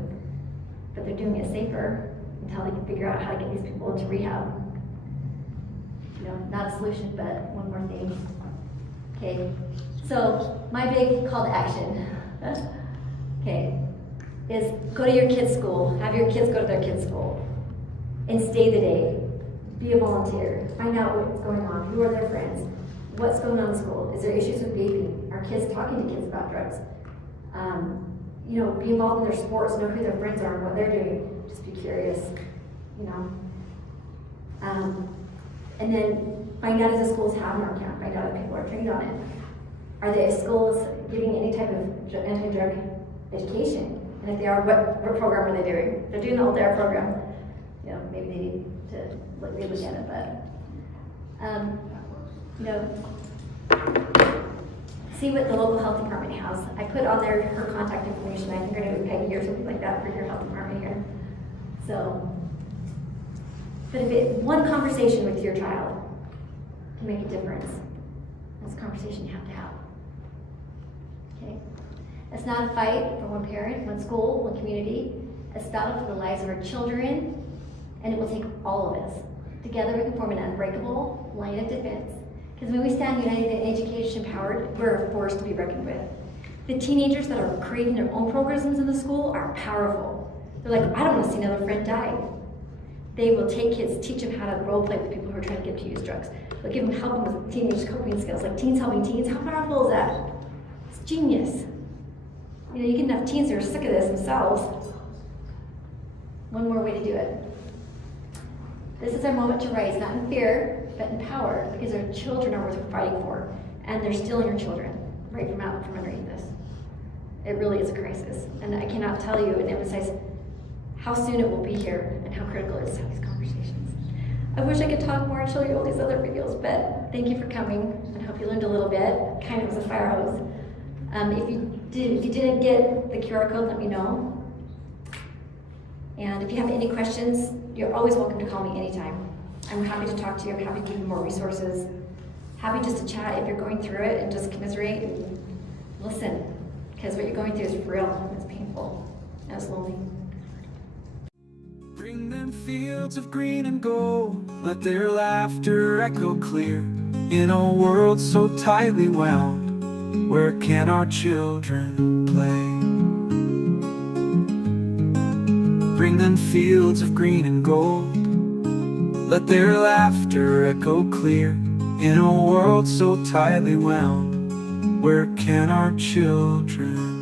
But they're doing it safer until they can figure out how to get these people into rehab. You know, not a solution, but one more thing. Okay, so my big call to action, okay, is go to your kids' school, have your kids go to their kids' school, and stay the day. Be a volunteer, find out what's going on, who are their friends, what's going on in school, is there issues with vaping, are kids talking to kids about drugs? You know, be involved in their sports, know who their friends are and what they're doing, just be curious, you know. And then find out if the schools have Narcan, find out if people are trained on it. Are the schools giving any type of anti-drug education? And if they are, what program are they doing? If they're doing the whole DARE program, you know, maybe they need to relook at it, but, you know, see what the local health department has. I put on there her contact information. I think her name is Peggy or something like that for your health department here. So, but if one conversation with your child can make a difference, that's a conversation you have to have. Okay? It's not a fight for one parent, one school, one community. It's a battle for the lives of our children, and it will take all of us. Together we can form an unbreakable line of defense. Because when we stand united and education empowered, we're a force to be reckoned with. The teenagers that are creating their own programs in the school are powerful. They're like, I don't want to see another friend die. They will take kids, teach them how to role play with people who are trying to get to use drugs. They'll give them, help them with teenage coping skills, like teens helping teens. How powerful is that? It's genius. You know, you get enough teens that are sick of this themselves. One more way to do it. This is our moment to rise, not in fear, but in power, because our children are worth fighting for, and they're stealing our children right from out from underneath this. It really is a crisis, and I cannot tell you and emphasize how soon it will be here and how critical it is to have these conversations. I wish I could talk more and show you all these other videos, but thank you for coming, and I hope you learned a little bit. Kind of was a fire hose. If you didn't get the QR code, let me know. And if you have any questions, you're always welcome to call me anytime. I'm happy to talk to you. I'm happy to give you more resources. Happy just to chat if you're going through it and just commiserate and listen. Because what you're going through is real. It's painful. And it's lonely. Bring them fields of green and gold. Let their laughter echo clear. In a world so tightly wound, where can our children play? Bring them fields of green and gold. Let their laughter echo clear. In a world so tightly wound, where can our children